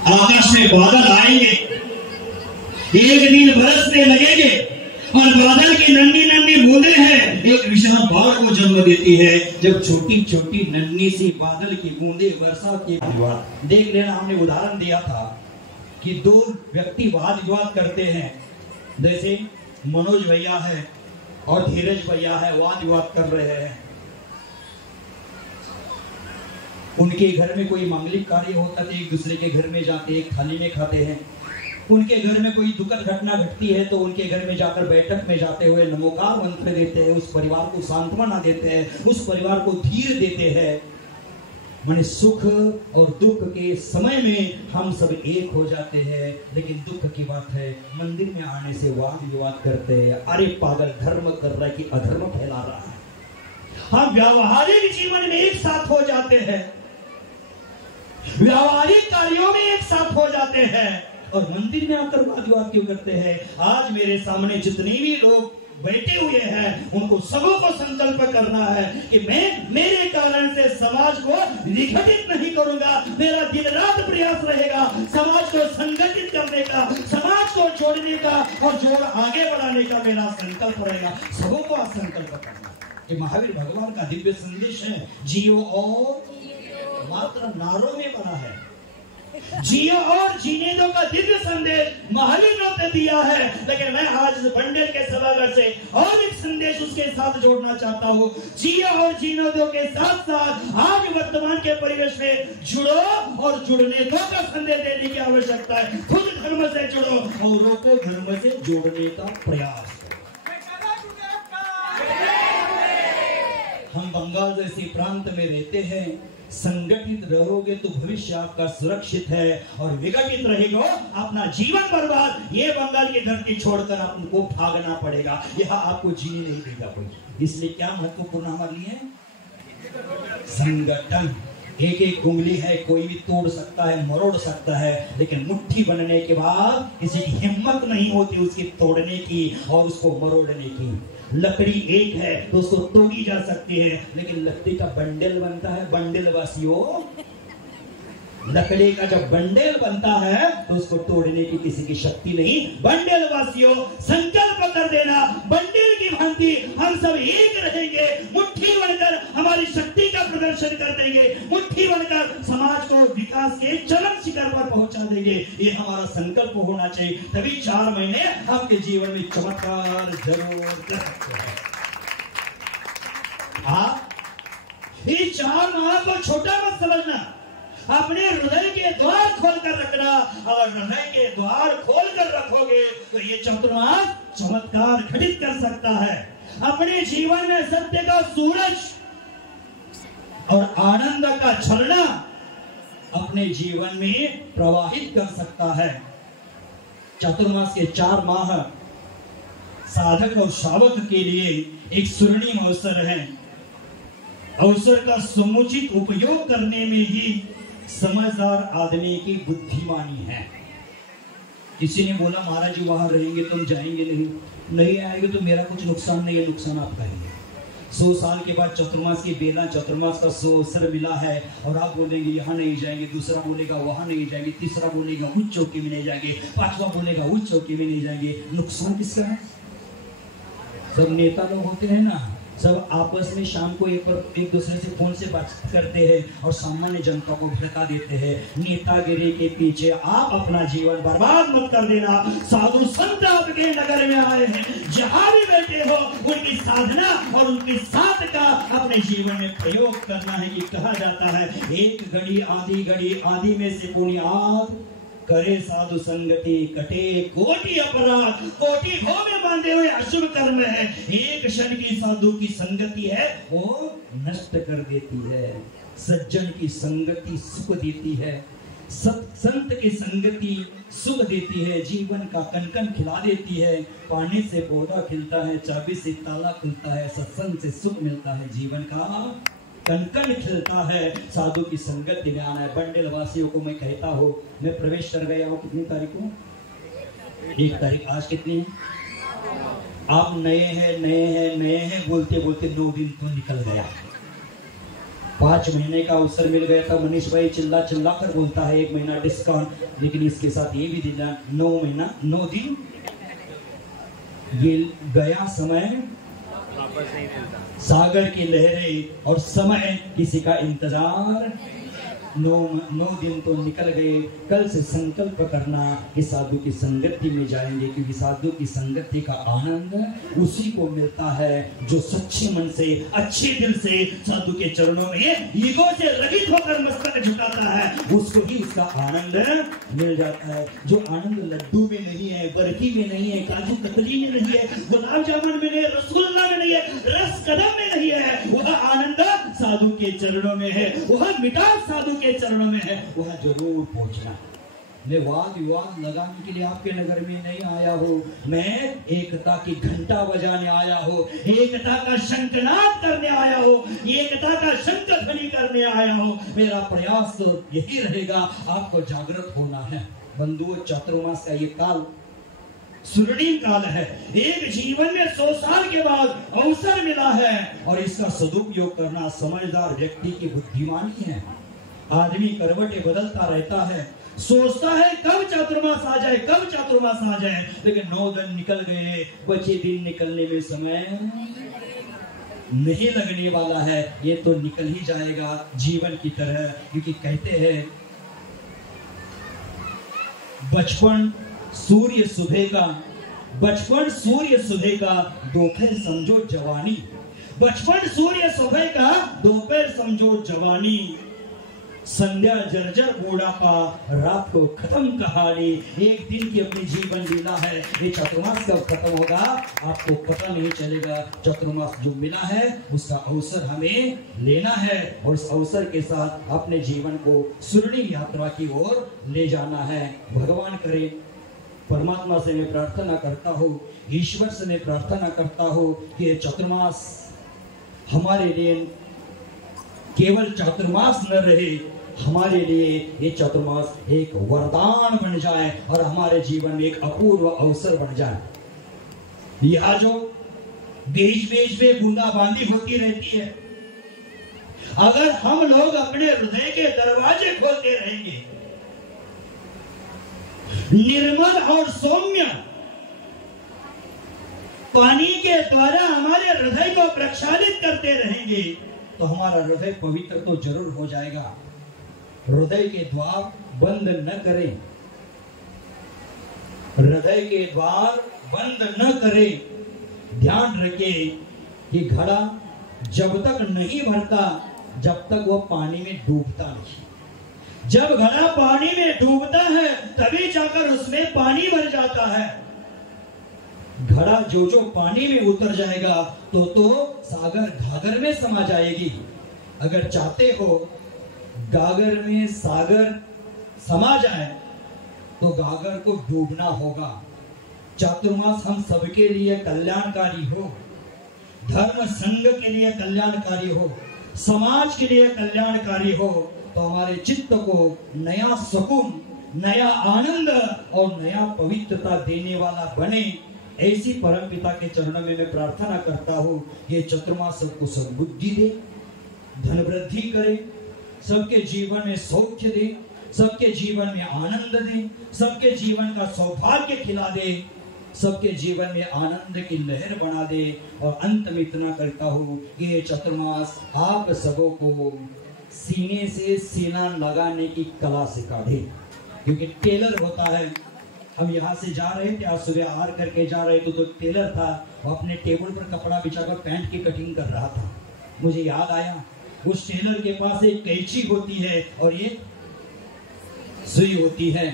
आकाश में बादल आएंगे, एक दिन बरसने लगेंगे, और बादल की नन्ही नन्ही बूंदें हैं एक विशाल बाढ़ को जन्म देती है। जब छोटी छोटी नन्ही सी बादल की बूंदें वर्षा की देख लेना। हमने उदाहरण दिया था कि 2 व्यक्ति वाद विवाद करते हैं, जैसे मनोज भैया है और धीरज भैया है, वाद विवाद कर रहे हैं। उनके घर में कोई मांगलिक कार्य होता है, एक दूसरे के घर में जाते एक थाली में खाते हैं। उनके घर में कोई दुखद घटना घटती है तो उनके घर में जाकर बैठक में जाते हुए नमोकार मंत्र देते हैं, उस परिवार को सांत्वना देते हैं, उस परिवार को धीर देते हैं। माने सुख और दुख के समय में हम सब एक हो जाते हैं, लेकिन दुख की बात है मंदिर में आने से वाद विवाद करते हैं। अरे पागल, धर्म कर रहा है कि अधर्म फैला रहा है। हम व्यावहारिक जीवन में एक साथ हो जाते हैं, व्यावहारिक कार्यों में एक साथ हो जाते हैं, और मंदिर में आकर वाद विवाद क्यों करते हैं? आज मेरे सामने जितने भी लोग बैठे हुए हैं उनको सबों को संकल्प करना है कि मैं मेरे कारण से समाज को विघटित नहीं करूंगा। मेरा दिन रात प्रयास रहेगा समाज को संगठित करने का, समाज को जोड़ने का और जोड़ आगे बढ़ाने का मेरा संकल्प रहेगा। सबों को आज संकल्प करना। ये महावीर भगवान का दिव्य संदेश है, जियो और मात्र नारों में बना है। जियो और जीने दो का दिव्य संदेश महावीर ने दिया है, लेकिन मैं आज बंडल के सभागार से और एक संदेश उसके साथ जोड़ना चाहता हूँ। जियो और जीने दो के साथ साथ आज वर्तमान के परिवेश में जुड़ो और जुड़ने दो का संदेश देने की आवश्यकता है। खुद धर्म से जुड़ो, औरों को धर्म से जोड़ने का प्रयास। हम बंगाल जैसे प्रांत में रहते हैं, संगठित रहोगे तो भविष्य आपका सुरक्षित है, और विघटित रहेगा अपना जीवन बर्बाद। ये बंगाल की धरती छोड़कर आपको भागना पड़ेगा, यहाँ आपको जीने नहीं देगा कोई। इसलिए क्या महत्वपूर्ण हमारे लिए संगठन। एक एक उंगली है, कोई भी तोड़ सकता है, मरोड़ सकता है, लेकिन मुट्ठी बनने के बाद किसी की हिम्मत नहीं होती उसकी तोड़ने की और उसको मरोड़ने की। लकड़ी एक है तो उसको तोड़ी जा सकती है, लेकिन लकड़ी का बंडल बनता है, बंडल वासियों, लकड़ी का जब बंडल बनता है तो उसको तोड़ने की किसी की शक्ति नहीं। बंडल वासियों, संकल्प कर देना बंडल की भांति हम सब एक रहेंगे, मुट्ठी बनकर हमारी शक्ति का प्रदर्शन कर देंगे, मुट्ठी बनकर समाज को विकास के चरम शिखर पर पहुंचा देंगे। ये हमारा संकल्प होना चाहिए, तभी 4 महीने आपके जीवन में चमत्कार जरूर कर सकते हैं। आप इस 4 माह को छोटा मत समझना, अपने हृदय के द्वार खोलकर रखना। और हृदय के द्वार खोलकर रखोगे तो ये चतुर्मास चमत्कार घटित कर सकता है। अपने जीवन में सत्य का सूरज और आनंद का झरना अपने जीवन में प्रवाहित कर सकता है। चतुर्मास के 4 माह साधक और श्रावक के लिए एक स्वर्णिम अवसर है। अवसर का समुचित उपयोग करने में ही समझदार आदमी की बुद्धिमानी है। किसी ने बोला महाराज जी वहां रहेंगे तुम जाएंगे नहीं आएंगे तो मेरा कुछ नुकसान नहीं है, नुकसान आपका है। 100 साल के बाद चतुर्मास की बेला, चतुर्मास का 100 अवसर मिला है और आप बोलेंगे यहाँ नहीं जाएंगे, दूसरा बोलेगा वहां नहीं जाएंगे, तीसरा बोलेगा उच्च चौकी में नहीं जाएंगे, 5वां बोलेगा उच्च चौकी में नहीं जाएंगे। नुकसान किसका है? सब नेता लोग होते हैं ना, सब आपस में शाम को एक दूसरे से फोन से बात करते हैं और सामान्य जनता को भड़का देते हैं। नेतागिरी के पीछे आप अपना जीवन बर्बाद मत कर देना। साधु संत आपके नगर में आए हैं, जहां भी बैठे हो उनकी साधना और उनकी साथ का अपने जीवन में प्रयोग करना है। कि कहा जाता है एक घड़ी आधी में से पुण्याद करे साधु संगति, कटे कोटि अपराध। कोटि भोग में बांधे हुए अशुभ कर्म है, एक क्षण की साधु की संगति है वो नष्ट कर देती है। सज्जन की संगति सुख देती है, संत की संगति सुख देती है, जीवन का कनकन खिला देती है। पानी से पौधा खिलता है, चाबी से ताला खुलता है, सत्संग से सुख मिलता है, जीवन का कनकन खिलता है। साधु की संगत में आना है। बंडल वासियों को मैं कहता हूँ, मैं प्रवेश कर गया हूँ कितनी तारीख को? 1 तारीख। आज कितनी है? आप नए हैं बोलते बोलते 9 दिन तो निकल गया। 5 महीने का अवसर मिल गया था। मनीष भाई चिल्ला कर बोलता है 1 महीना डिस्काउंट, लेकिन इसके साथ ये भी दिया 9 महीना 9 दिन ये गया समय वापस नहीं मिलता। सागर की लहरें और समय किसी का इंतजार। 9 दिन तो निकल गए। कल से संकल्प करना कि साधु की संगति में जाएंगे, क्योंकि साधु की संगति का आनंद उसी को मिलता है जो सच्चे मन से, अच्छे दिल से साधु के चरणों में ईगो से रहित होकर मस्तक झुकाता है, उसको ही उसका आनंद मिल जाता है। जो आनंद लड्डू में नहीं है, बर्फी में नहीं है, काजू कतली में नहीं है, गुलाब जामुन में नहीं है, रसगुल्ला में नहीं है, रस कदम में नहीं है, वह आनंद साधु के के चरणों में है, वह मिठास साधु के चरणों में है, वह जरूर पहुंचना। मैं वाद विवाद लगाने के लिए आपके नगर में नहीं आया हूँ, मैं एकता की घंटा बजाने आया हूँ, एकता का शंखनाद करने आया हूँ, एकता का शंखध्वनि करने आया हूँ। मेरा प्रयास तो यही रहेगा, आपको जागृत होना है। बंधुओं, चातुर्मास का ये काल स्वर्णिम काल है। एक जीवन में 100 साल के बाद अवसर मिला है और इसका सदुपयोग करना समझदार व्यक्ति की बुद्धिमानी है। आदमी करवटें बदलता रहता है, सोचता है कब चातुर्मास आ जाए, कब चातुर्मास आ जाए, लेकिन 9 दिन निकल गए, बचे दिन निकलने में समय नहीं लगने वाला है। ये तो निकल ही जाएगा जीवन की तरह, क्योंकि कहते हैं बचपन सूर्य सुबह का, बचपन सूर्य सुबह का, दोपहर समझो जवानी। बचपन सूर्य सुबह का, दोपहर समझो जवानी। संध्या जर्जर बूढ़ापा, रात को खत्म कहानी। एक दिन की अपनी जीवन लीला है। ये चातुर्मास कब खत्म होगा आपको पता नहीं चलेगा। चातुर्मास जो मिला है उसका अवसर हमें लेना है और उस अवसर के साथ अपने जीवन को स्वर्णिम यात्रा की ओर ले जाना है। भगवान करे, परमात्मा से मैं प्रार्थना करता हूँ, ईश्वर से मैं प्रार्थना करता हूँ कि ये चातुर्मास हमारे लिए केवल चातुर्मास न रहे, हमारे लिए ये चातुर्मास एक वरदान बन जाए और हमारे जीवन में एक अपूर्व अवसर बन जाए। यह जो बीच बीच में बूंदाबांदी होती रहती है, अगर हम लोग अपने हृदय के दरवाजे खोलते रहेंगे, निर्मल और सौम्य पानी के द्वारा हमारे हृदय को प्रक्षालित करते रहेंगे, तो हमारा हृदय पवित्र तो जरूर हो जाएगा। हृदय के द्वार बंद न करें, हृदय के द्वार बंद न करें। ध्यान रखें कि घड़ा जब तक नहीं भरता, जब तक वह पानी में डूबता नहीं। जब घड़ा पानी में डूबता है तभी जाकर उसमें पानी भर जाता है। घड़ा जो जो पानी में उतर जाएगा तो सागर घागर में समा जाएगी। अगर चाहते हो गागर में सागर समा जाए तो गागर को डूबना होगा। चातुर्मास हम सबके लिए कल्याणकारी हो, धर्म संघ के लिए कल्याणकारी हो, समाज के लिए कल्याणकारी हो, तो हमारे चित्त को नया सुकून, नया आनंद और नया पवित्रता देने वाला बने। ऐसी परमपिता के चरणों में मैं प्रार्थना करता हूँ, ये चातुर्मास सबको सद्बुद्धि दे, धन वृद्धि करे, सबके जीवन में सौख्य दे, सबके जीवन में आनंद दे, सबके जीवन का सौभाग्य खिला दे, सबके जीवन में आनंद की लहर बना दे। और अंत में इतना करता हूँ कि ये चातुर्मास आप सबों को सीने से सीना लगाने की कला सिखा दे। क्योंकि टेलर होता है, हम यहाँ से जा रहे थे, आज सुबह आहार करके जा रहे थे, तो टेलर था, वो अपने टेबल पर कपड़ा बिछाकर पैंट की कटिंग कर रहा था। मुझे याद आया, उस टेलर के पास एक कैंची होती है और ये सुई होती है।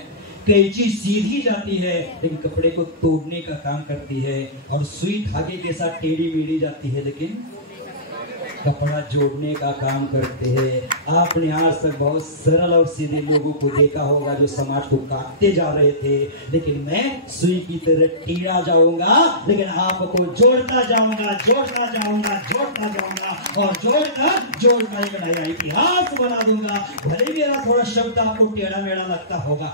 कैंची सीधी जाती है लेकिन कपड़े को तोड़ने का काम करती है, और सुई धागे के साथ टेढ़ी मेढ़ी जाती है लेकिन कपड़ा जोड़ने का काम करते हैं। आपने आज तक बहुत सरल और सीधे लोगों को देखा होगा जो समाज को काटते जा रहे थे, लेकिन मैं सुई की तरह टेढ़ा जाऊंगा, लेकिन आपको जोड़ता जाऊंगा, जोड़ता जाऊंगा, जोड़ता जाऊंगा और जोड़कर एक नया इतिहास बना दूंगा। भले मेरा थोड़ा शब्द आपको टेढ़ा मेढ़ा लगता होगा,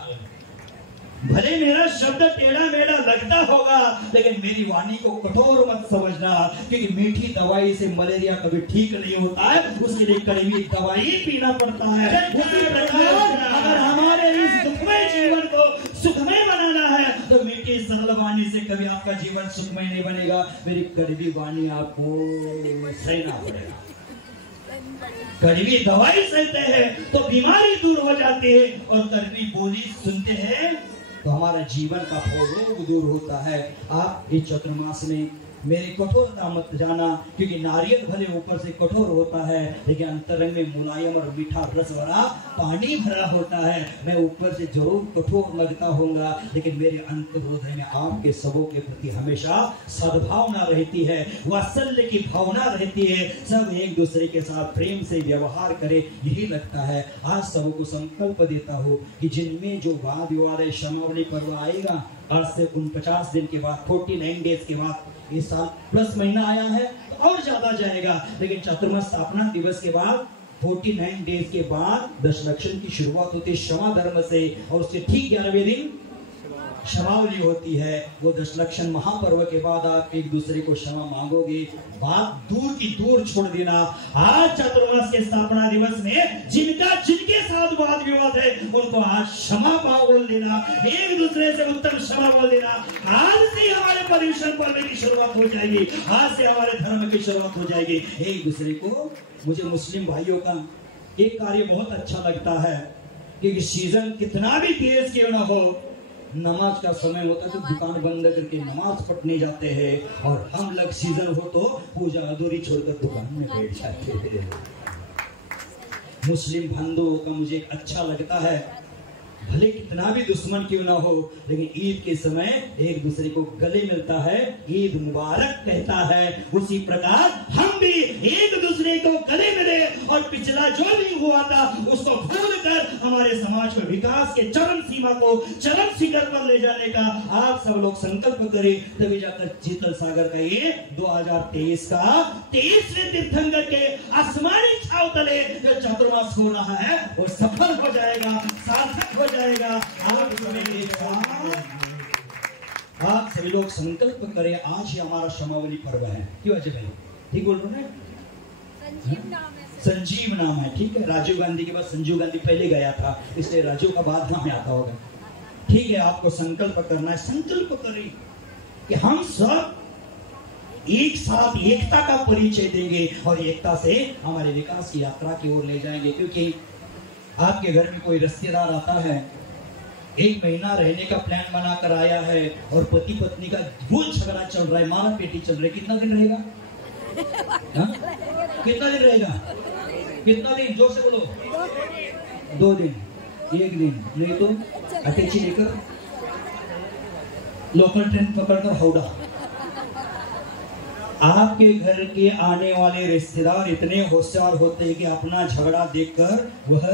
भले मेरा शब्द टेढ़ा मेढ़ा लगता होगा, लेकिन मेरी वाणी को कठोर मत समझना, क्योंकि मीठी दवाई से मलेरिया कभी ठीक नहीं होता है, उसके लिए कड़वी दवाई पीना पड़ता है। उसी प्रकार अगर हमारे इस दुखमय जीवन को सुखमय बनाना है तो मीठी सरल वाणी से कभी आपका जीवन सुखमय नहीं बनेगा। मेरी कड़वी वाणी आपको सहना पड़ेगा। कड़वी दवाई सहते हैं तो बीमारी दूर हो जाती है, और कड़वी बोली सुनते हैं तो हमारा जीवन का रोग दूर होता है। आप इस चातुर्मास में मेरी कठोरता मत जाना, क्योंकि नारियल भले ऊपर से कठोर होता है लेकिन अंतरंग में मुलायम और मीठा रस भरा पानी भरा होता है। मैं ऊपर से जरूर कठोर लगता होऊंगा लेकिन मेरे अंतर्हृदय में आपके सबों के प्रति हमेशा सद्भावना रहती है, वात्सल्य की भावना रहती है। सब एक दूसरे के साथ प्रेम से व्यवहार करे, यही लगता है। आज सबको संकल्प देता हूँ कि जिनमें जो वाद विवाद है, क्षमावली पर्व आएगा आज से 49 दिन के बाद, 49 डेज के बाद, इस साल प्लस महीना आया है तो और ज्यादा जाएगा, लेकिन चतुर्मास स्थापना दिवस के बाद 49 डेज के बाद दशलक्षण की शुरुआत होती है क्षमा धर्म से, और उसके ठीक 11वें दिन क्षमावली होती है। वो दशलक्षण महापर्व के बाद आप एक दूसरे को क्षमा मांगोगे, बात दूर की दूर छोड़ देना। आज चतुर्मास के स्थापना दिवस में जिनके साथ वाद विवाद है उनको आज क्षमा बोल देना, एक दूसरे से उत्तम क्षमा बोल देना। आज से हमारे पर्यूषण पर्व की शुरुआत हो जाएगी, आज से हमारे धर्म की शुरुआत हो जाएगी। एक दूसरे को, मुझे मुस्लिम भाइयों का एक कार्य बहुत अच्छा लगता है कि सीजन कितना भी तेज क्यों ना हो, नमाज का समय होता है तो दुकान बंद करके नमाज पढ़ने जाते हैं, और हम लोग सीजन हो तो पूजा अधूरी छोड़कर दुकान में बैठ जाते हैं। मुस्लिम बंधुओं का मुझे अच्छा लगता है, भले कितना भी दुश्मन क्यों ना हो लेकिन ईद के समय एक दूसरे को गले मिलता है, ईद मुबारक कहता है। उसी प्रकार हम भी एक दूसरे को गले मिले और पिछला जो भी हुआ था उसको भूल कर हमारे समाज को विकास के चरम सीमा को चरम शिखर पर ले जाने का आप सब लोग संकल्प करें, तभी जाकर शीतल सागर का ये 2023 का 23वें तीर्थंकर के आसमानी छाव तले जो चतुर्मास हो रहा है वो सफल हो जाएगा, सार्थक हो जाएगा। आप सभी लोग संकल्प करें, आज ही हमारा क्षमावली पर्व है। क्यों अजय भाई, ठीक बोल रहे हैं? संजीव नाम है, ठीक है। राजीव गांधी के बाद संजीव गांधी पहले गया था, इसलिए राजीव का बाद नाम आता होगा, ठीक है। आपको संकल्प करना है, संकल्प करें कि हम सब एक साथ एकता का परिचय देंगे और एकता से हमारे विकास की यात्रा की ओर ले जाएंगे। क्योंकि आपके घर में कोई रिश्तेदार आता है, 1 महीना रहने का प्लान बनाकर आया है और पति पत्नी का रोज झगड़ा चल रहा है, मारा पेटी चल रहा है, कितना दिन रहेगा? कितना दिन रहेगा? कितना दिन? जोर से बोलो। 2 दिन, 1 दिन, नहीं तो अटैची लेकर लोकल ट्रेन पकड़कर हावड़ा। आपके घर के आने वाले रिश्तेदार इतने होशियार होते हैं कि अपना झगड़ा देखकर वह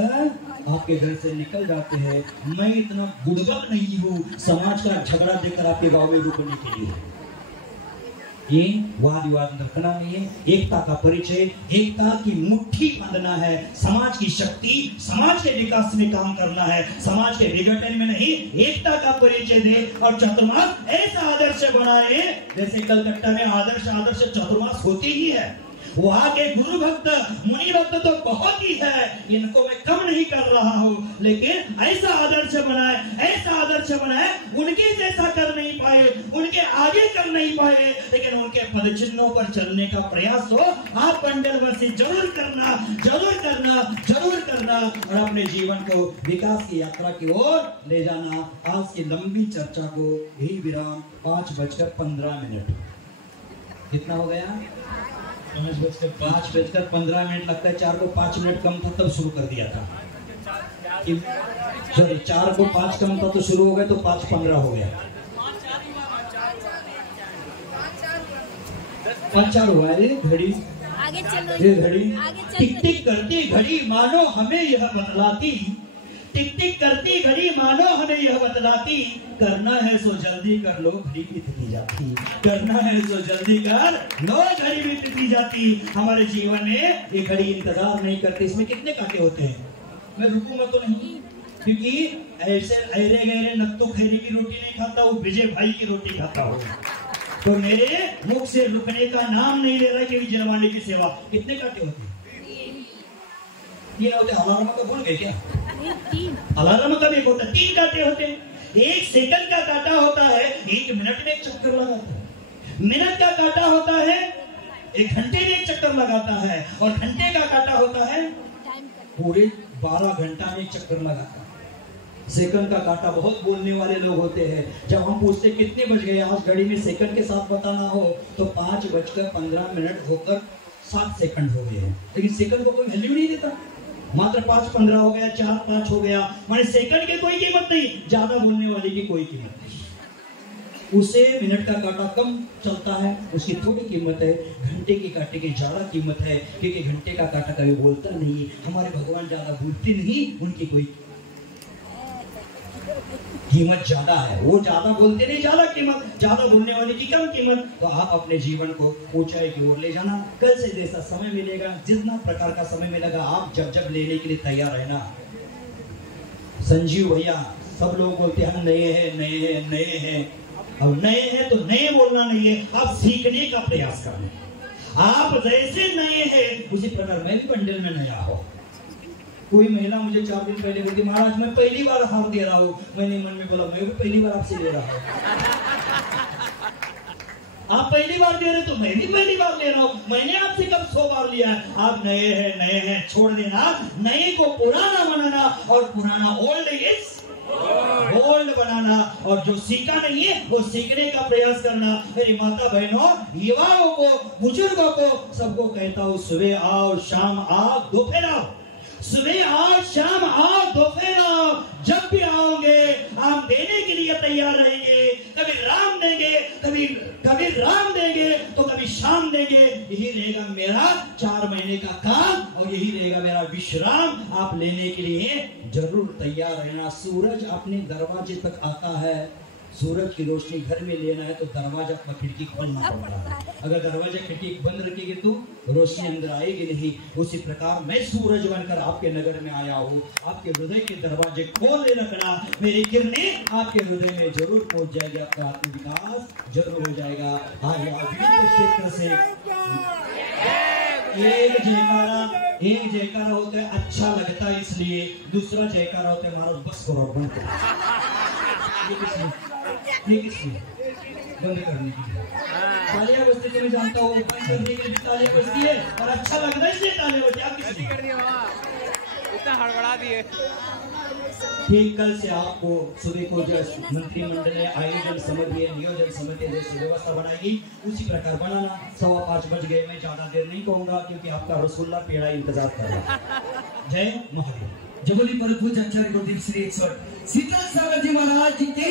आपके घर से निकल जाते हैं। मैं इतना बुड़बक नहीं हूँ समाज का झगड़ा देखकर आपके गांव में रुकने के लिए। ये वाद विवाद रखना नहीं है, एकता का परिचय, एकता की मुट्ठी बांधना है, समाज की शक्ति, समाज के विकास में काम करना है, समाज के विघटन में नहीं, एकता का परिचय दे। और चतुर्मास ऐसा आदर्श बनाए जैसे कलकत्ता में आदर्श चतुर्मास होती ही है। वहां के गुरु भक्त मुनि भक्त तो बहुत ही है, इनको मैं कम नहीं कर रहा हूँ, लेकिन ऐसा आदर्श बनाए, उनके जैसा कर नहीं पाए, उनके आगे कर नहीं पाए, लेकिन उनके पद चिन्हों पर चलने का प्रयास हो आप पंडलवर्षी जरूर करना और अपने जीवन को विकास की यात्रा की ओर ले जाना। आज की लंबी चर्चा को यही विराम 5:15। कितना हो गया? 5:15 लगता है। 4 को 5 मिनट कम था तब शुरू कर दिया था, सॉरी 4 को 5 कम था तो शुरू हो गया, तो 5:15 हो गया। 5:4 हुआ है। घड़ी आगे चलो, ये घड़ी टिक टिक करती घड़ी मानो हमें यह बतलाती, टिक टिक करती घड़ी मानो हमें यह बतलाती, करना है सो जल्दी कर लो घड़ी बीतती जाती, करना है सो जल्दी कर लो घड़ी बीतती जाती। हमारे जीवन में ये घड़ी इंतजार नहीं करती। इसमें कितने कांटे होते हैं? मैं रुकूंगा तो नहीं, क्योंकि ऐसे अरे गहरे नत्तू खैरे की रोटी नहीं खाता हूँ, विजय भाई की रोटी खाता हूँ। तो मेरे मुख से रुकने का नाम नहीं ले रहा कि जनवाने की सेवा। कितने कांटे होते हैं? 3 होते। अलार्म का भूल गए क्या? अलार्म का भी होता है, 3 कांटे होते हैं। 1 सेकंड का कांटा होता है, 1 मिनट में एक चक्कर लगाता है। मिनट का कांटा होता है, 1 घंटे में एक चक्कर लगाता है। और घंटे का कांटा होता है, पूरे 12 घंटा में एक चक्कर लगाता है। सेकंड का कांटा, बहुत बोलने वाले लोग होते हैं। जब हम पूछते कितने बज गए, आज घड़ी में सेकंड के साथ बताना हो तो 5:15 होकर 7 सेकंड हो गए हैं, लेकिन सेकंड को कोई वैल्यू नहीं देता। मात्र 5:15 हो गया, 4:05 हो गया, माने सेकंड की कोई कीमत नहीं, ज्यादा बोलने वाले की कोई कीमत नहीं। उसे मिनट का कांटा कम चलता है, उसकी थोड़ी कीमत है। घंटे की कांटे की ज्यादा कीमत है, क्योंकि घंटे का कांटा कभी बोलता नहीं। हमारे भगवान ज्यादा बोलते नहीं, उनकी कोई कीमत ज्यादा है। वो ज्यादा बोलते नहीं, ज्यादा कीमत, ज्यादा बोलने वाले की कम कीमत। तो आप अपने जीवन को ऊंचाई की ओर ले जाना। कल से जैसा समय मिलेगा, जितना प्रकार का समय मिलेगा, आप जब जब लेने के लिए तैयार रहना। संजीव भैया, सब लोग बोलते हैं नए हैं, नए हैं, नए हैं। अब नए हैं तो नए बोलना नहीं है, आप सीखने का प्रयास करना। आप जैसे नए हैं उसी प्रकार मैं भी बंडल में नया हो। कोई महिला मुझे 4 दिन पहले बोलती, महाराज मैं पहली बार हार दे रहा हूँ। मैंने मन में बोला, मैं भी पहली बार आपसे ले रहा हूँ। आप पहली बार दे रहे तो मैं भी पहली बार ले रहा हूँ। मैंने आपसे कब 100 बार लिया है। आप नए हैं छोड़ देना, नए को पुराना बनाना और पुराना ओल्ड इज गोल्ड बनाना। और जो सीखा नहीं है वो सीखने का प्रयास करना। मेरी माता बहनों, युवाओं को, बुजुर्गों को, सबको कहता हूँ, सुबह आओ, शाम आओ, दोपहर आओ। सुबह आओ, शाम आओ, दोपहर आओ। जब भी आओगे आप देने के लिए तैयार रहेंगे। कभी राम देंगे, कभी राम देंगे, तो कभी शाम देंगे। यही रहेगा मेरा 4 महीने का काम और यही रहेगा मेरा विश्राम। आप लेने के लिए जरूर तैयार रहना। सूरज अपने दरवाजे तक आता है। सूरज की रोशनी घर में लेना है तो दरवाजा अपना खिड़की खोलना पड़ता है। अगर दरवाजा खिड़की बंद रखेगी तो रोशनी अंदर आएगी नहीं। उसी प्रकार मैं सूरज बनकर आपके नगर में आया हूँ। आपके हृदय के दरवाजे खोले रखना। मेरी किरणें आपके हृदय में जरूर पहुंच जाएगी। आपका आत्म विकास जरूर हो जाएगा। विभिन्न क्षेत्र से एक जयकारा होता है, अच्छा लगता है इसलिए। दूसरा जयकारा होता है, महाराज बस करो, बंद करो। ये किसलिए बंद करने के लिए तालियां बजती है। मैं जानता हूँ बंद करने के लिए तालियां बजती है और अच्छा लगता है इसलिए तालियां बजती है। आप किसलिए इतना हड़बड़ा दिए? ठीक कल से आपको सुबह को जो मंत्रिमंडल ने आयोजन समिति, नियोजन समिति जैसी व्यवस्था बनाएगी, उसी प्रकार बनाना। 5:15 बज गए, मैं ज्यादा देर नहीं कहूंगा क्योंकि आपका रसगुल्ला पेड़ा इंतजार कर रहा है। जय महादेव। जबली पर पूज आचार्य गुरुदेव श्री ईश्वर शीतल सागर जी महाराज जी के